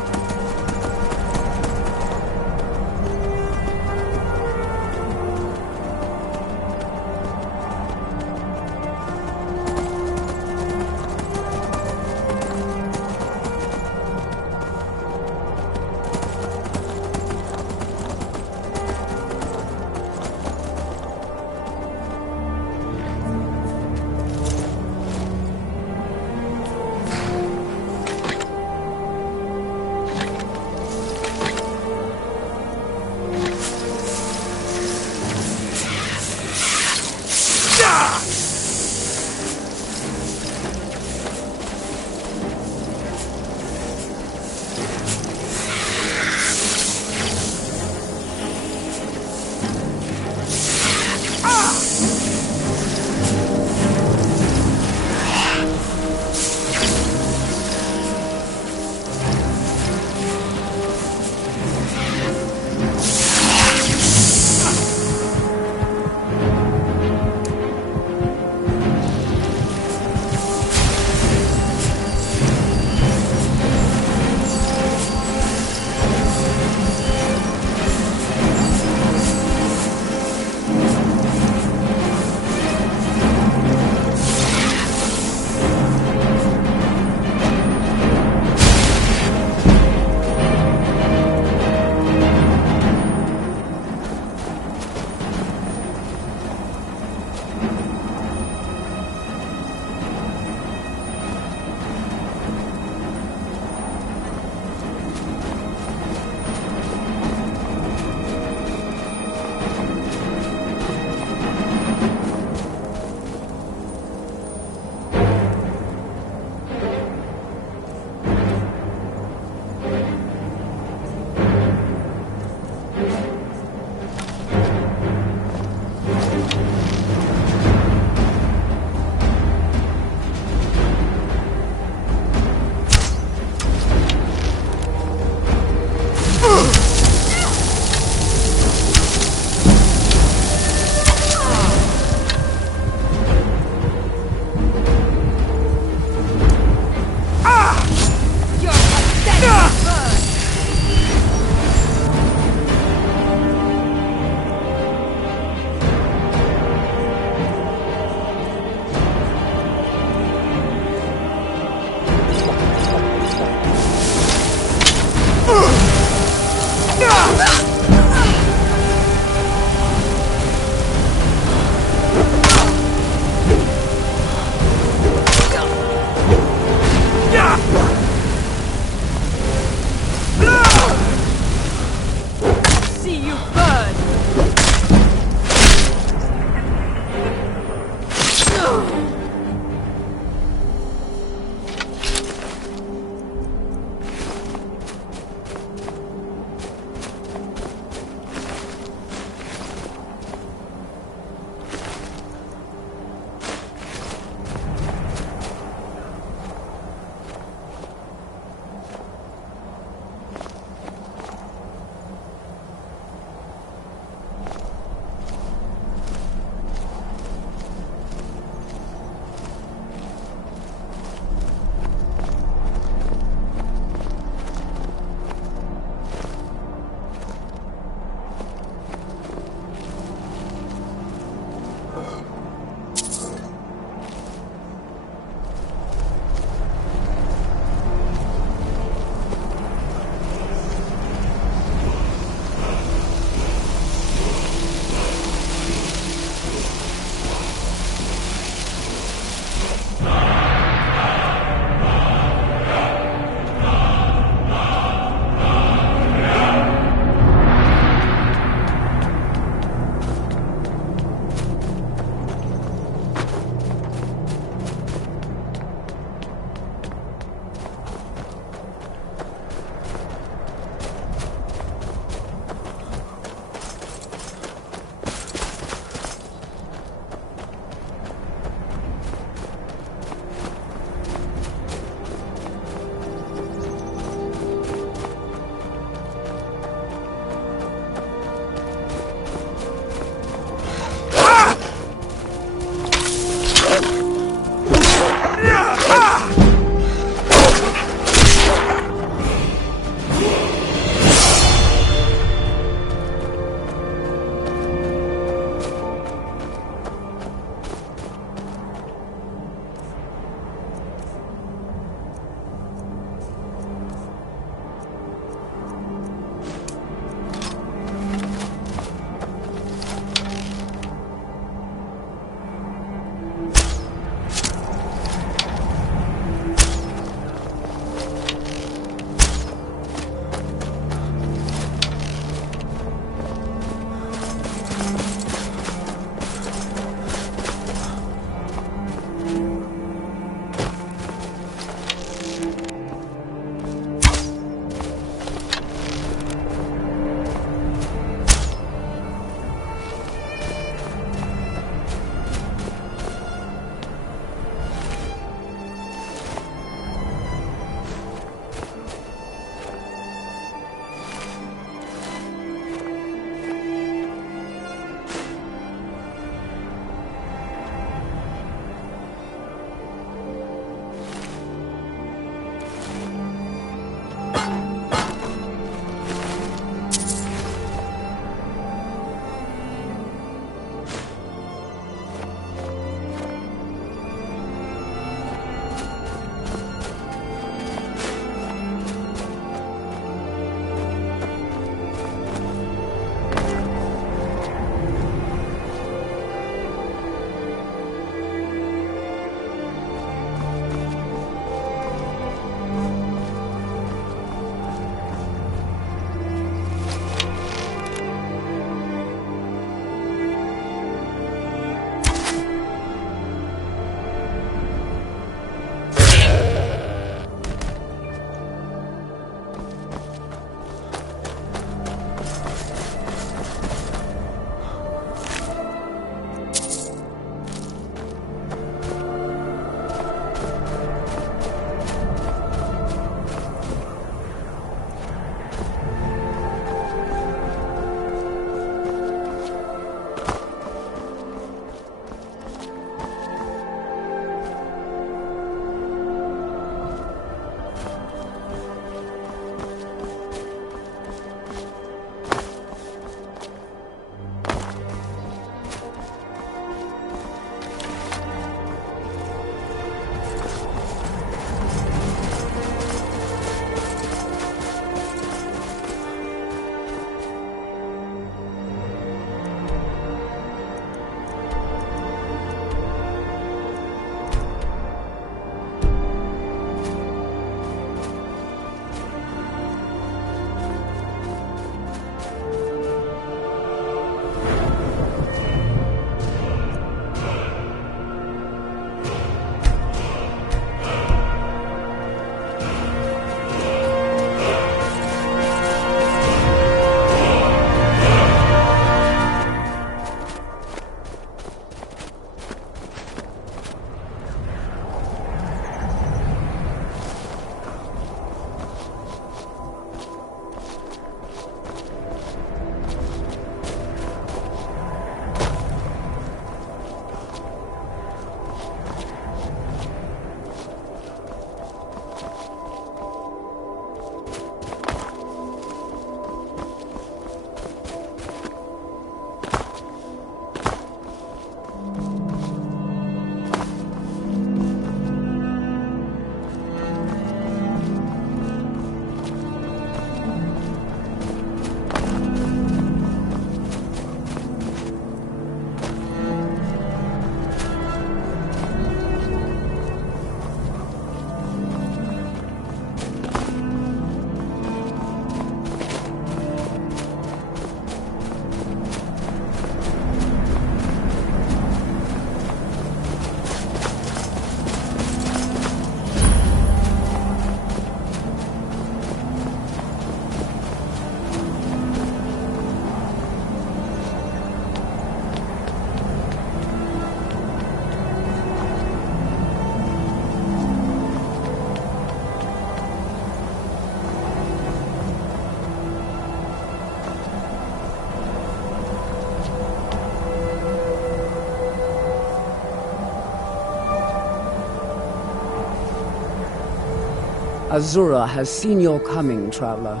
Azura has seen your coming, traveler.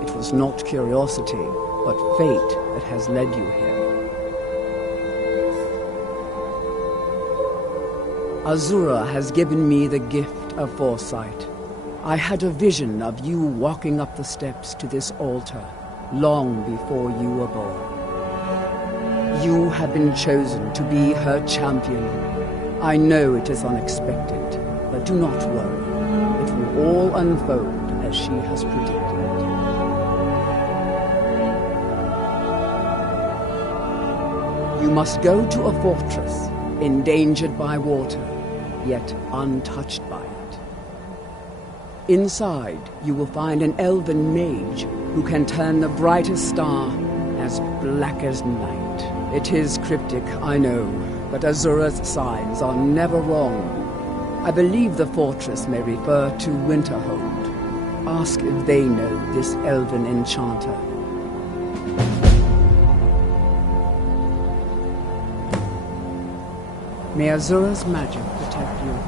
It was not curiosity, but fate that has led you here. Azura has given me the gift of foresight. I had a vision of you walking up the steps to this altar long before you were born. You have been chosen to be her champion. I know it is unexpected, but do not worry. It will all unfold as she has predicted. You must go to a fortress, endangered by water, yet untouched by it. Inside, you will find an elven mage who can turn the brightest star as black as night. It is cryptic, I know, but Azura's signs are never wrong. I believe the fortress may refer to Winterhold. Ask if they know this elven enchanter. May Azura's magic protect you.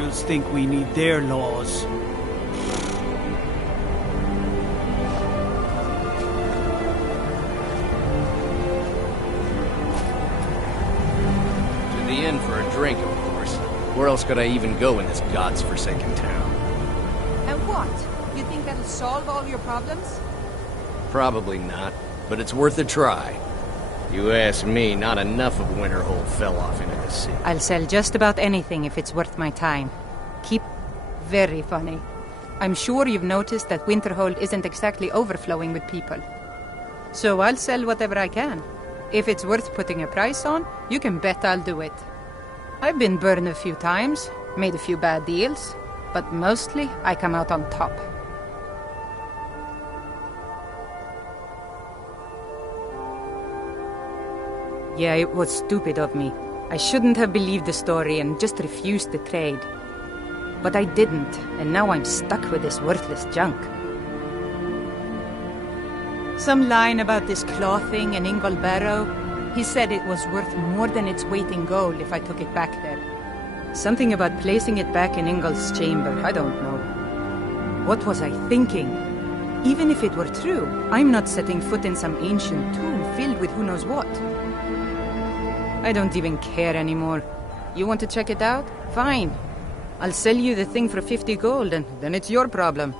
Imperials think we need their laws. To the inn for a drink, of course. Where else could I even go in this god's-forsaken town? And what? You think that'll solve all your problems? Probably not, but it's worth a try. You ask me, not enough of Winterhold fell off into the sea. I'll sell just about anything if it's worth my time. Keep... Very funny. I'm sure you've noticed that Winterhold isn't exactly overflowing with people. So I'll sell whatever I can. If it's worth putting a price on, you can bet I'll do it. I've been burned a few times, made a few bad deals, but mostly I come out on top. Yeah, it was stupid of me. I shouldn't have believed the story and just refused the trade. But I didn't, and now I'm stuck with this worthless junk. Some line about this clothing in Ingol Barrow. He said it was worth more than its weight in gold if I took it back there. Something about placing it back in Ingol's chamber, I don't know. What was I thinking? Even if it were true, I'm not setting foot in some ancient tomb filled with who knows what. I don't even care anymore. You want to check it out? Fine. I'll sell you the thing for 50 gold, and then it's your problem.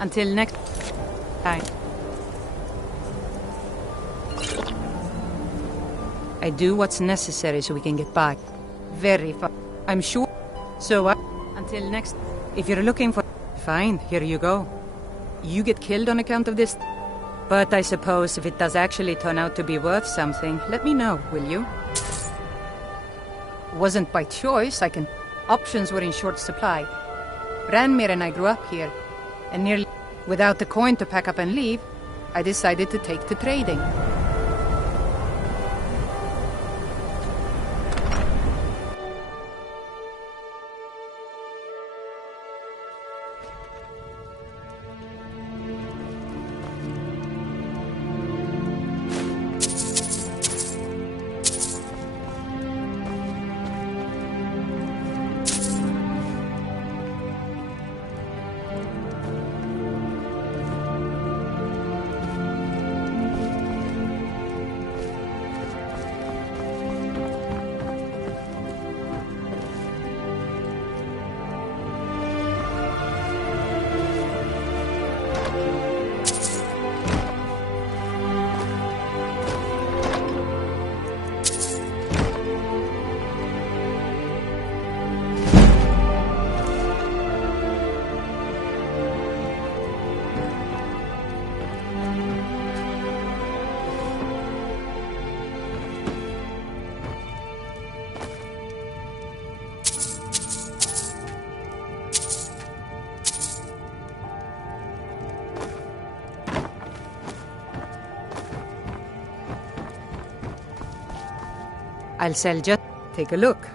Until next time. I do what's necessary so we can get back. Very far. I'm sure. So, until next... If you're looking for... Fine, here you go. You get killed on account of this... But I suppose if it does actually turn out to be worth something, let me know, will you? Wasn't by choice, Options were in short supply. Branmir and I grew up here, and nearly without the coin to pack up and leave, I decided to take to trading. I'll sell just... Take a look.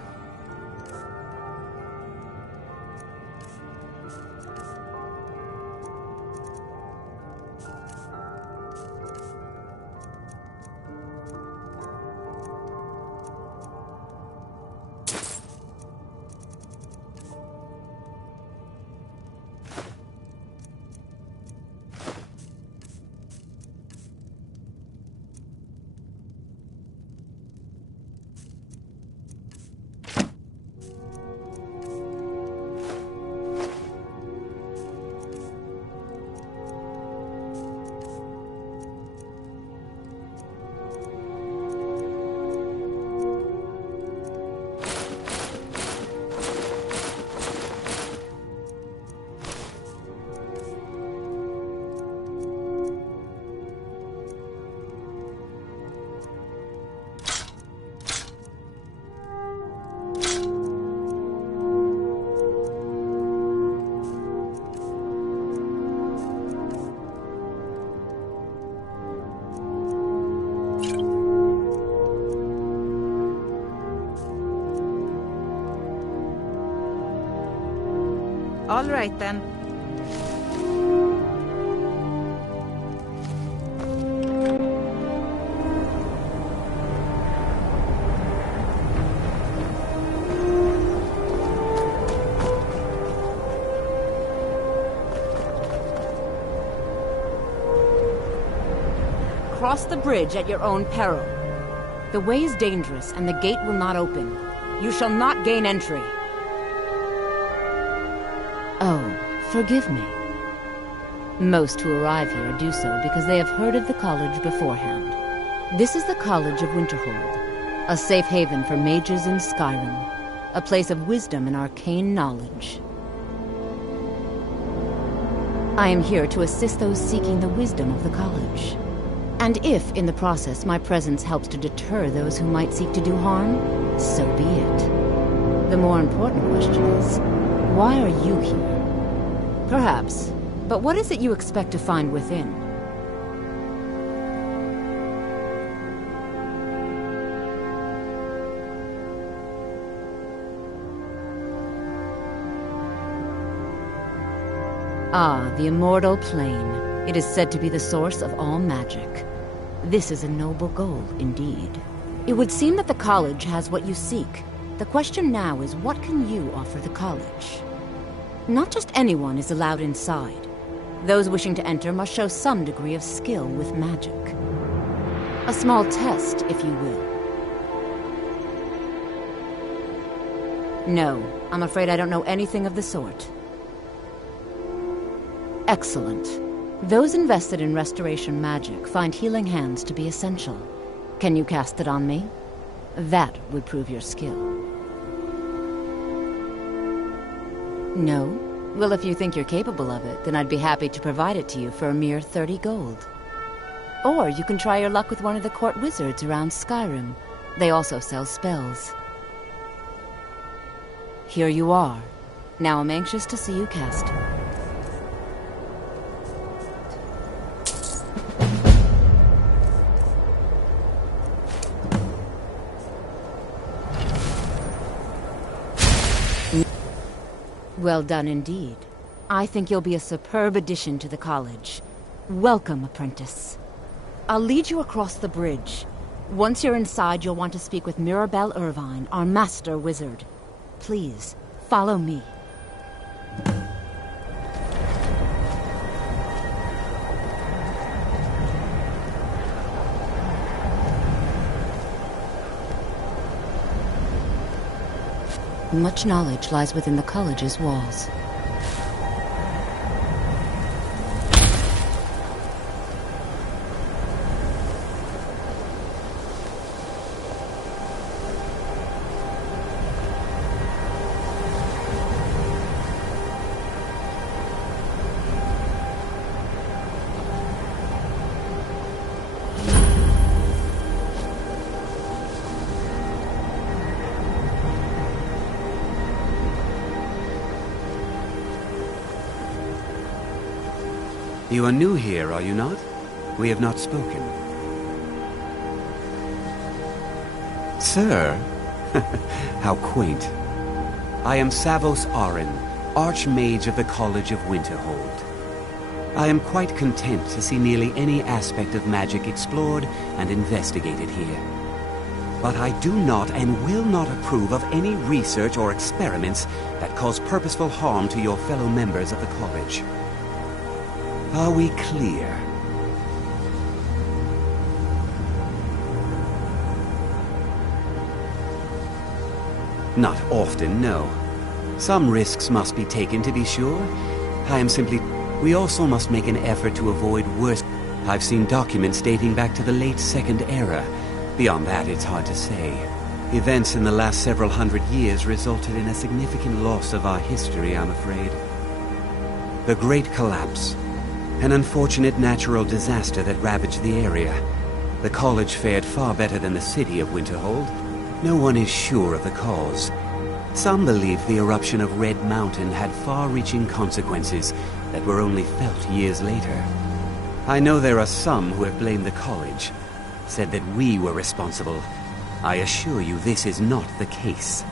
All right, then. cross the bridge at your own peril. The way is dangerous, and the gate will not open. You shall not gain entry. Oh, forgive me. Most who arrive here do so because they have heard of the college beforehand. This is the College of Winterhold, a safe haven for mages in Skyrim, a place of wisdom and arcane knowledge. I am here to assist those seeking the wisdom of the college. And if, in the process, my presence helps to deter those who might seek to do harm, so be it. The more important question is, why are you here? Perhaps. But what is it you expect to find within? Ah, the immortal plane. It is said to be the source of all magic. This is a noble goal, indeed. It would seem that the college has what you seek. The question now is, what can you offer the college? Not just anyone is allowed inside. Those wishing to enter must show some degree of skill with magic. A small test, if you will. No, I'm afraid I don't know anything of the sort. Excellent. Those invested in restoration magic find healing hands to be essential. Can you cast it on me? That would prove your skill. No? Well, if you think you're capable of it, then I'd be happy to provide it to you for a mere 30 gold. Or you can try your luck with one of the court wizards around Skyrim. They also sell spells. Here you are. Now I'm anxious to see you cast. Well done indeed. I think you'll be a superb addition to the college. Welcome, apprentice. I'll lead you across the bridge. Once you're inside, you'll want to speak with Mirabelle Irvine, our master wizard. Please, follow me. Much knowledge lies within the college's walls. You are new here, are you not? We have not spoken. Sir? How quaint. I am Savos Arin, Archmage of the College of Winterhold. I am quite content to see nearly any aspect of magic explored and investigated here. But I do not and will not approve of any research or experiments that cause purposeful harm to your fellow members of the college. Are we clear? Not often, no. Some risks must be taken, to be sure. I am simply... We also must make an effort to avoid worse... I've seen documents dating back to the late Second Era. Beyond that, it's hard to say. Events in the last several hundred years resulted in a significant loss of our history, I'm afraid. The Great Collapse. An unfortunate natural disaster that ravaged the area. The college fared far better than the city of Winterhold. No one is sure of the cause. Some believe the eruption of Red Mountain had far-reaching consequences that were only felt years later. I know there are some who have blamed the college, said that we were responsible. I assure you this is not the case.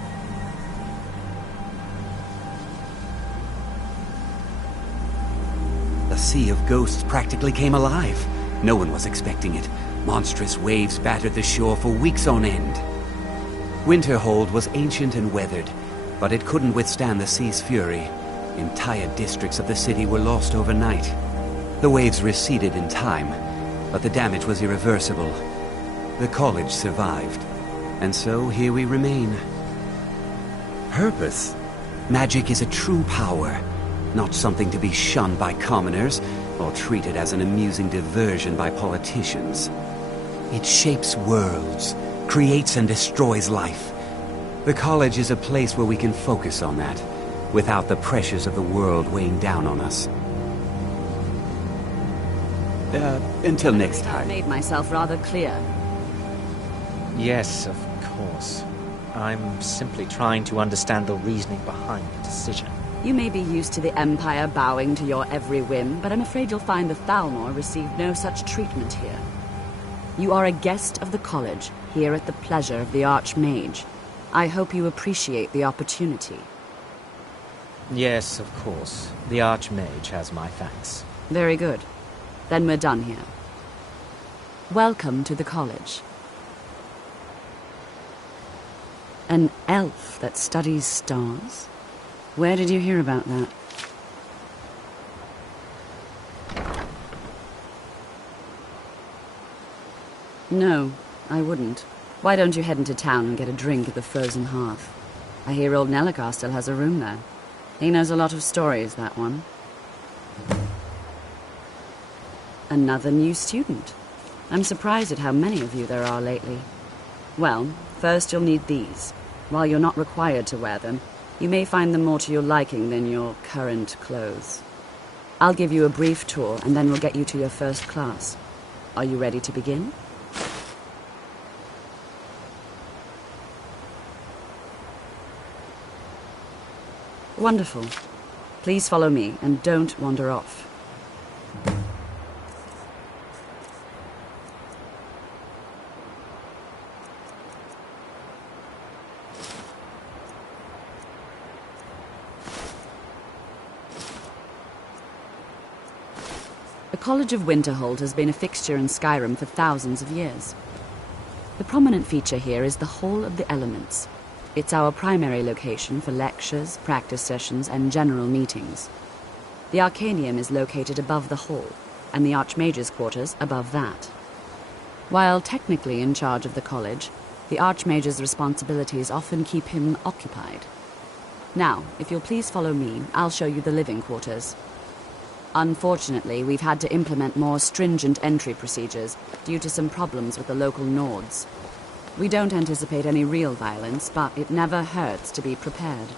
The Sea of Ghosts practically came alive. No one was expecting it. Monstrous waves battered the shore for weeks on end. Winterhold was ancient and weathered, but it couldn't withstand the sea's fury. Entire districts of the city were lost overnight. The waves receded in time, but the damage was irreversible. The college survived, and so here we remain. Purpose? Magic is a true power, not something to be shunned by commoners or treated as an amusing diversion by politicians. It shapes worlds, creates and destroys life. The college is a place where we can focus on that, without the pressures of the world weighing down on us. Until next time. I've made myself rather clear. Yes, of course. I'm simply trying to understand the reasoning behind the decision. You may be used to the Empire bowing to your every whim, but I'm afraid you'll find the Thalmor received no such treatment here. You are a guest of the college, here at the pleasure of the Archmage. I hope you appreciate the opportunity. Yes, of course. The Archmage has my thanks. Very good. Then we're done here. Welcome to the college. An elf that studies stars? Where did you hear about that? No, I wouldn't. Why don't you head into town and get a drink at the Frozen Hearth? I hear old Nellicar still has a room there. He knows a lot of stories, that one. Another new student. I'm surprised at how many of you there are lately. Well, first you'll need these. While you're not required to wear them, you may find them more to your liking than your current clothes. I'll give you a brief tour, and then we'll get you to your first class. Are you ready to begin? Wonderful. Please follow me, and don't wander off. The College of Winterhold has been a fixture in Skyrim for thousands of years. The prominent feature here is the Hall of the Elements. It's our primary location for lectures, practice sessions, and general meetings. The Arcanium is located above the hall, and the Archmage's quarters above that. While technically in charge of the college, the Archmage's responsibilities often keep him occupied. Now, if you'll please follow me, I'll show you the living quarters. Unfortunately, we've had to implement more stringent entry procedures due to some problems with the local Nords. We don't anticipate any real violence, but it never hurts to be prepared.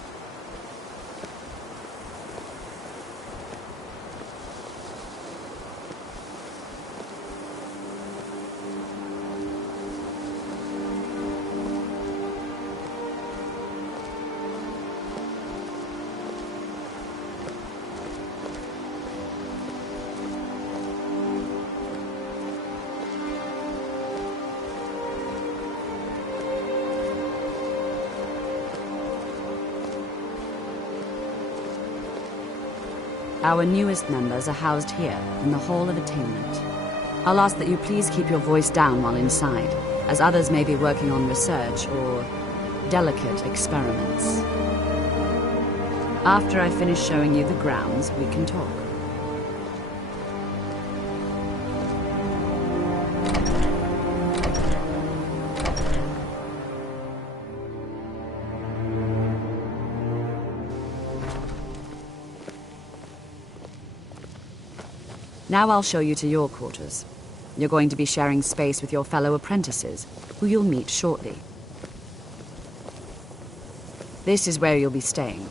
Our newest members are housed here, in the Hall of Attainment. I'll ask that you please keep your voice down while inside, as others may be working on research or delicate experiments. After I finish showing you the grounds, we can talk. Now I'll show you to your quarters. You're going to be sharing space with your fellow apprentices, who you'll meet shortly. This is where you'll be staying.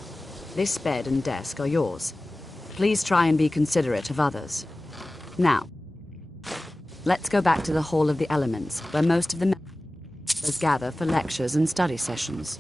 This bed and desk are yours. Please try and be considerate of others. Now, let's go back to the Hall of the Elements, where most of the members gather for lectures and study sessions.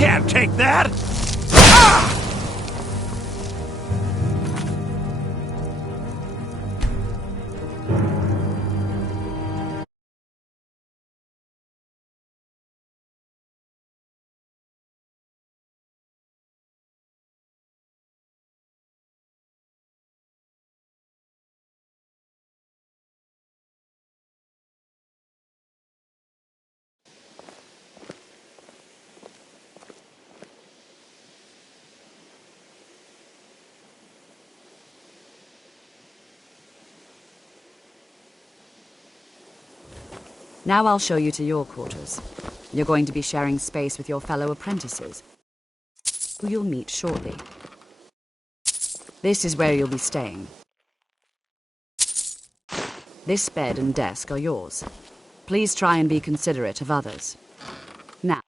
can't take that! Now I'll show you to your quarters. You're going to be sharing space with your fellow apprentices, who you'll meet shortly. This is where you'll be staying. This bed and desk are yours. Please try and be considerate of others. Now,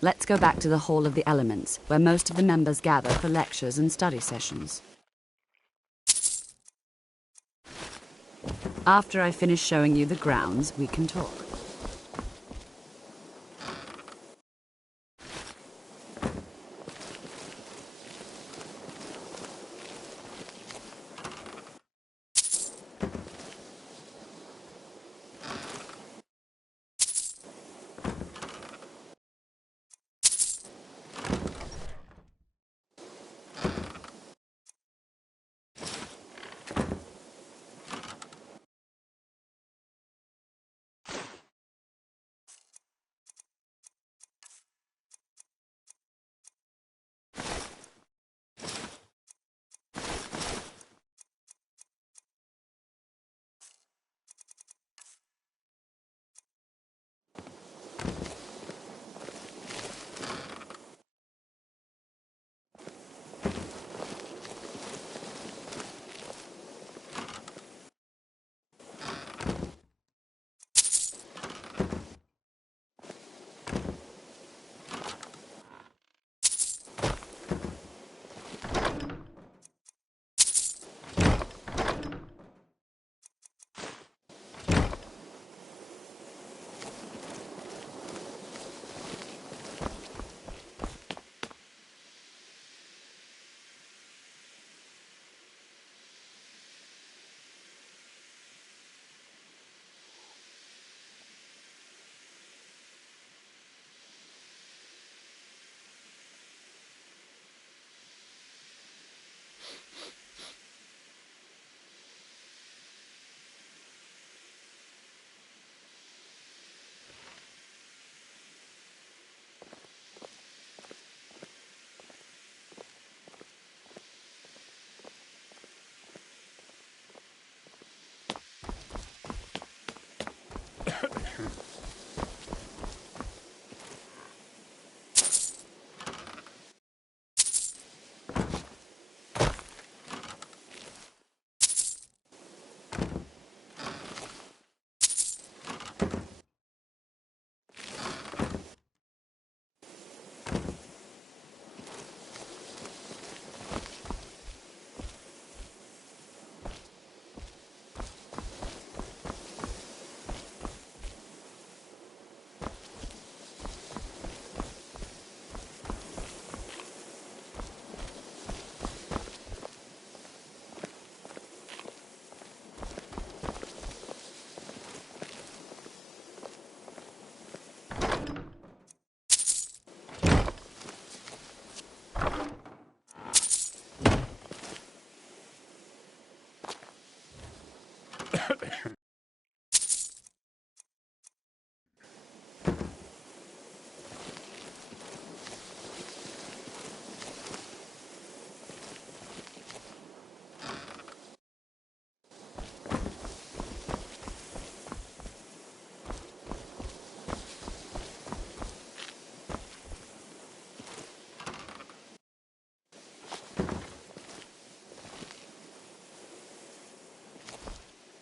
let's go back to the Hall of the Elements, where most of the members gather for lectures and study sessions. After I finish showing you the grounds, we can talk.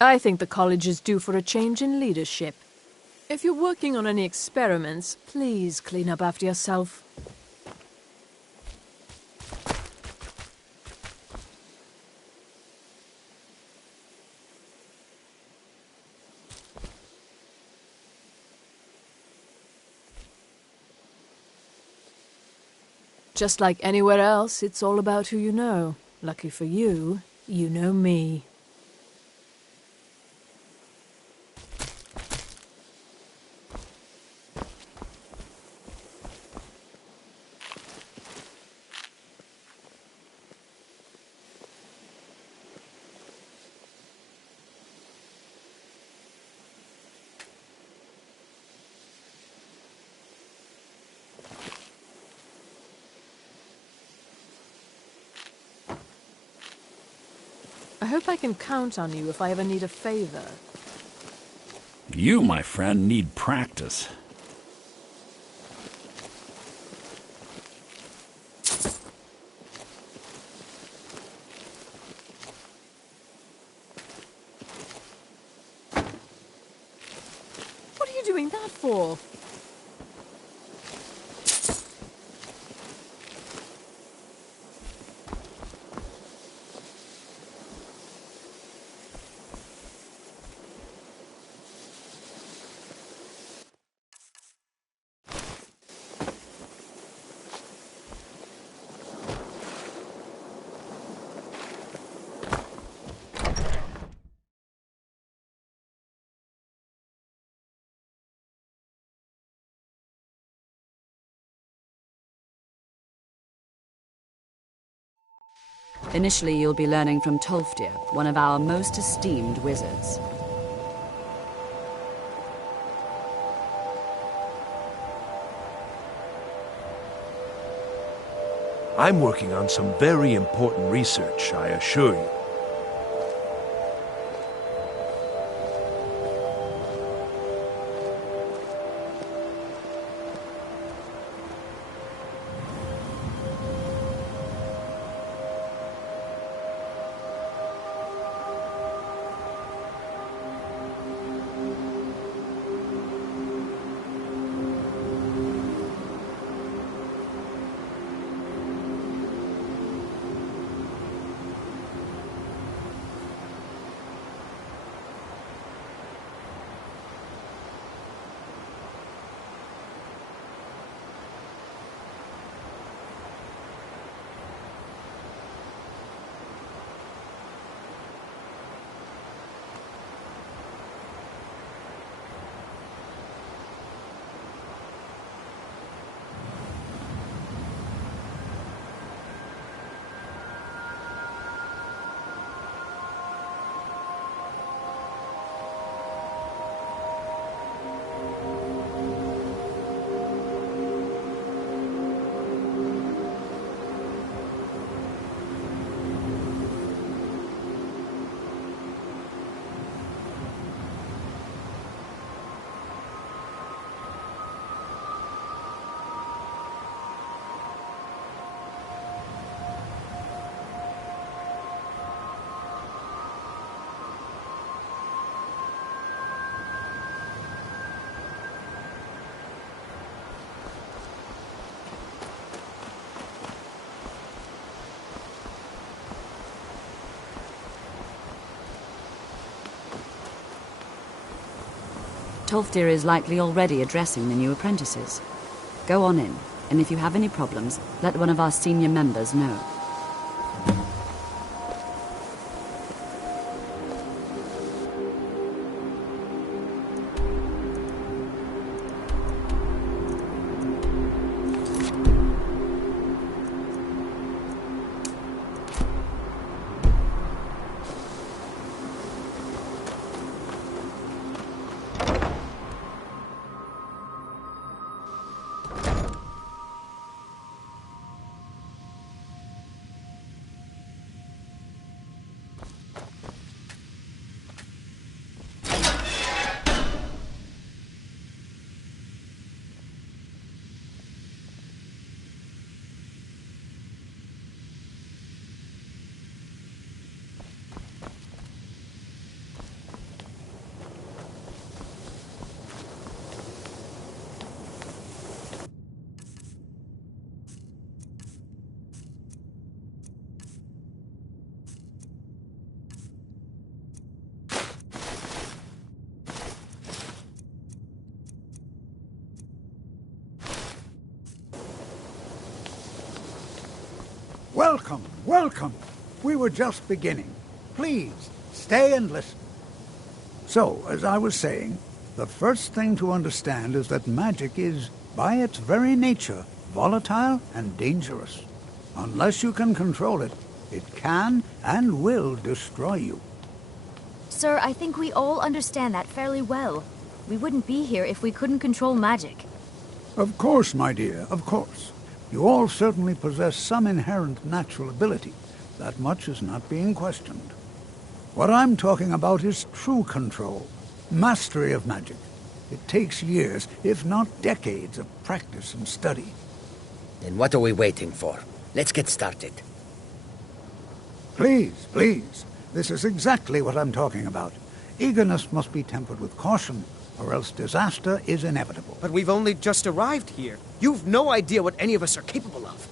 I think the college is due for a change in leadership. If you're working on any experiments, please clean up after yourself. Just like anywhere else, it's all about who you know. Lucky for you, you know me. I hope I can count on you if I ever need a favor. You, my friend, need practice. What are you doing that for? Initially, you'll be learning from Tolfdir, one of our most esteemed wizards. I'm working on some very important research, I assure you. Tolfdir is likely already addressing the new apprentices. Go on in, and if you have any problems, let one of our senior members know. Welcome, welcome. We were just beginning. Please, stay and listen. So, as I was saying, the first thing to understand is that magic is, by its very nature, volatile and dangerous. Unless you can control it, it can and will destroy you. Sir, I think we all understand that fairly well. We wouldn't be here if we couldn't control magic. Of course, my dear, of course. You all certainly possess some inherent natural ability. That much is not being questioned. What I'm talking about is true control, mastery of magic. It takes years, if not decades, of practice and study. Then what are we waiting for? Let's get started. Please, please. This is exactly what I'm talking about. Eagerness must be tempered with caution, or else disaster is inevitable. But we've only just arrived here. You've no idea what any of us are capable of.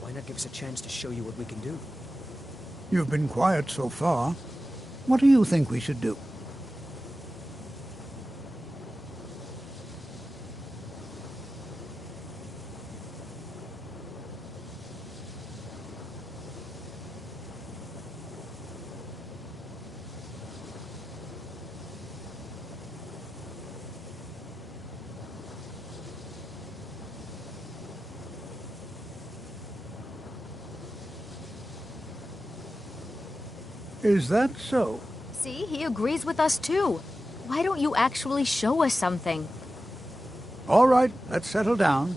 Why not give us a chance to show you what we can do? You've been quiet so far. What do you think we should do? Is that so? See, he agrees with us too. Why don't you actually show us something? All right, let's settle down.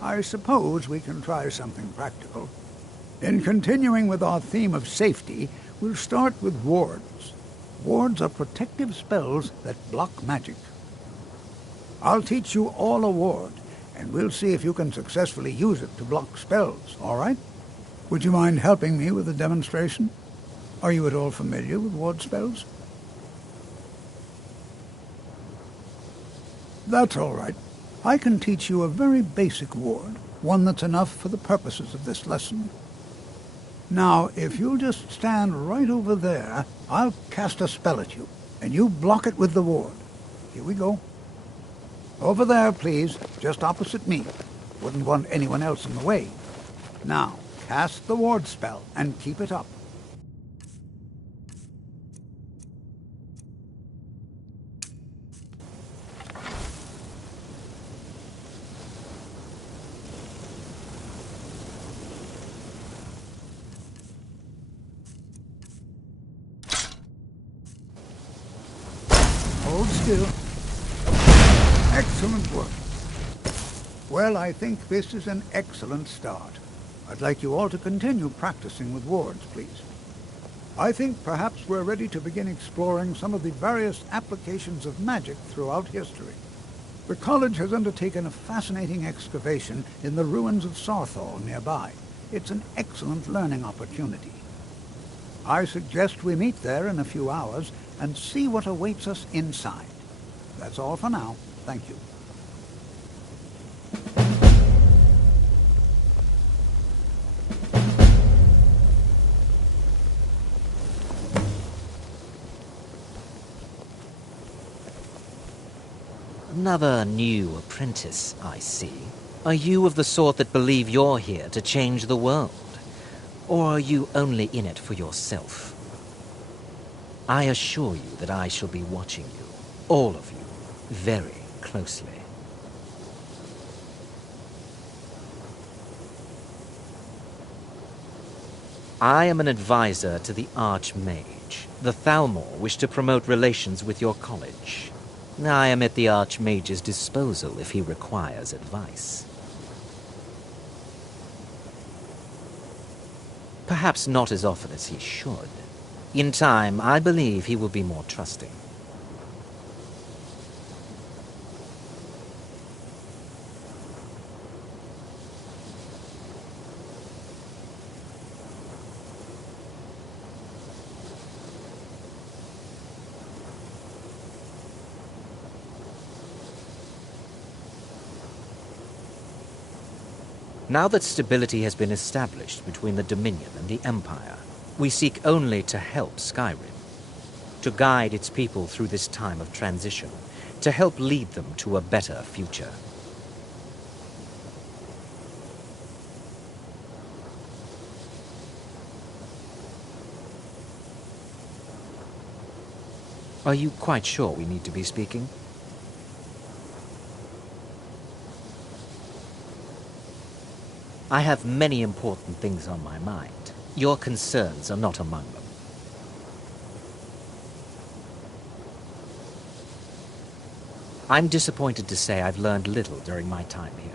I suppose we can try something practical. In continuing with our theme of safety, we'll start with wards. Wards are protective spells that block magic. I'll teach you all a ward, and we'll see if you can successfully use it to block spells, all right? Would you mind helping me with the demonstration? Are you at all familiar with ward spells? That's all right. I can teach you a very basic ward, one that's enough for the purposes of this lesson. Now, if you'll just stand right over there, I'll cast a spell at you, and you block it with the ward. Here we go. Over there, please, just opposite me. Wouldn't want anyone else in the way. Now, cast the ward spell, and keep it up. Hold still. Excellent work. Well, I think this is an excellent start. I'd like you all to continue practicing with wards, please. I think perhaps we're ready to begin exploring some of the various applications of magic throughout history. The college has undertaken a fascinating excavation in the ruins of Sarthal nearby. It's an excellent learning opportunity. I suggest we meet there in a few hours and see what awaits us inside. That's all for now. Thank you. Another new apprentice, I see. Are you of the sort that believe you're here to change the world? Or are you only in it for yourself? I assure you that I shall be watching you, all of you, very closely. I am an advisor to the Archmage. The Thalmor wish to promote relations with your college. I am at the Archmage's disposal if he requires advice. Perhaps not as often as he should. In time, I believe he will be more trusting. Now that stability has been established between the Dominion and the Empire, we seek only to help Skyrim, to guide its people through this time of transition, to help lead them to a better future. Are you quite sure we need to be speaking? I have many important things on my mind. Your concerns are not among them. I'm disappointed to say I've learned little during my time here.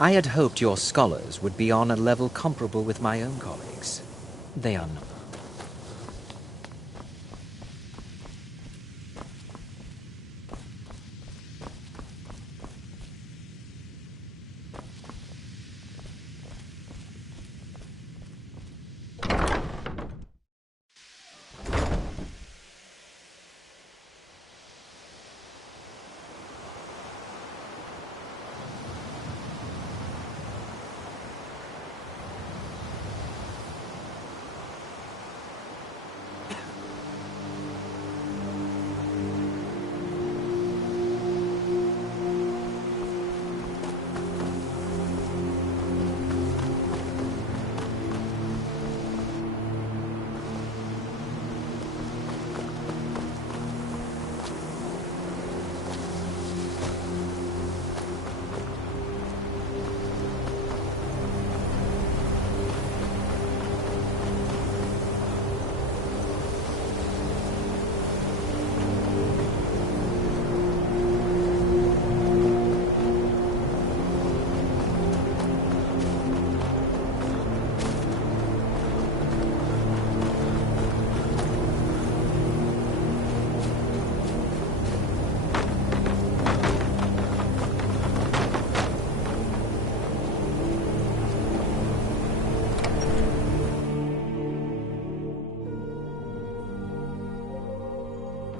I had hoped your scholars would be on a level comparable with my own colleagues. They are not.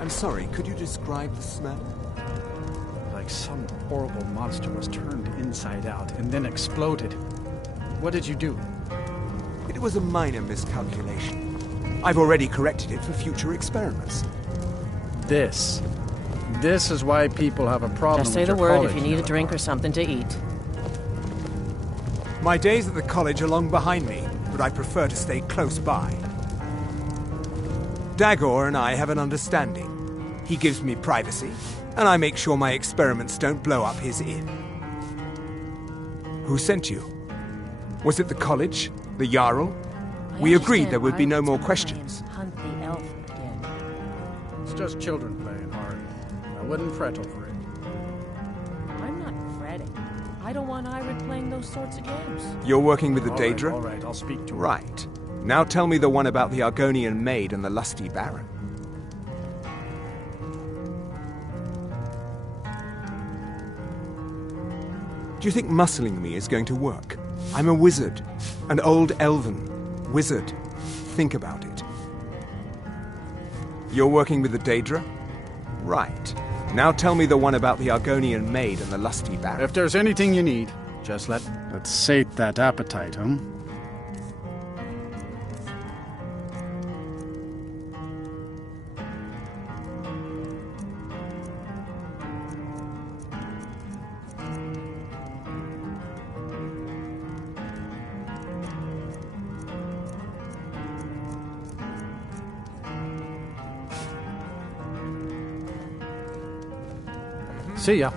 I'm sorry, could you describe the smell? Like some horrible monster was turned inside out and then exploded. What did you do? It was a minor miscalculation. I've already corrected it for future experiments. This is why people have a problem Just say with the your word college, if you need a Miller. drink or something to eat. My days at the college are long behind me, but I prefer to stay close by. Dagor and I have an understanding. He gives me privacy, and I make sure my experiments don't blow up his inn. Who sent you? Was it the college? The Jarl? We agreed there would be no more questions. Hunt the elf again. It's just children playing hard. I wouldn't fret over it. I'm not fretting. I don't want Irid playing those sorts of games. You're working with the Daedra? All right, I'll speak to her. Right. Now tell me the one about the Argonian maid and the lusty baron. Do you think muscling me is going to work? I'm a wizard. An old elven wizard. Think about it. You're working with the Daedra? Right. Now tell me the one about the Argonian maid and the lusty baron. If there's anything you need, just let's sate that appetite, huh? See ya.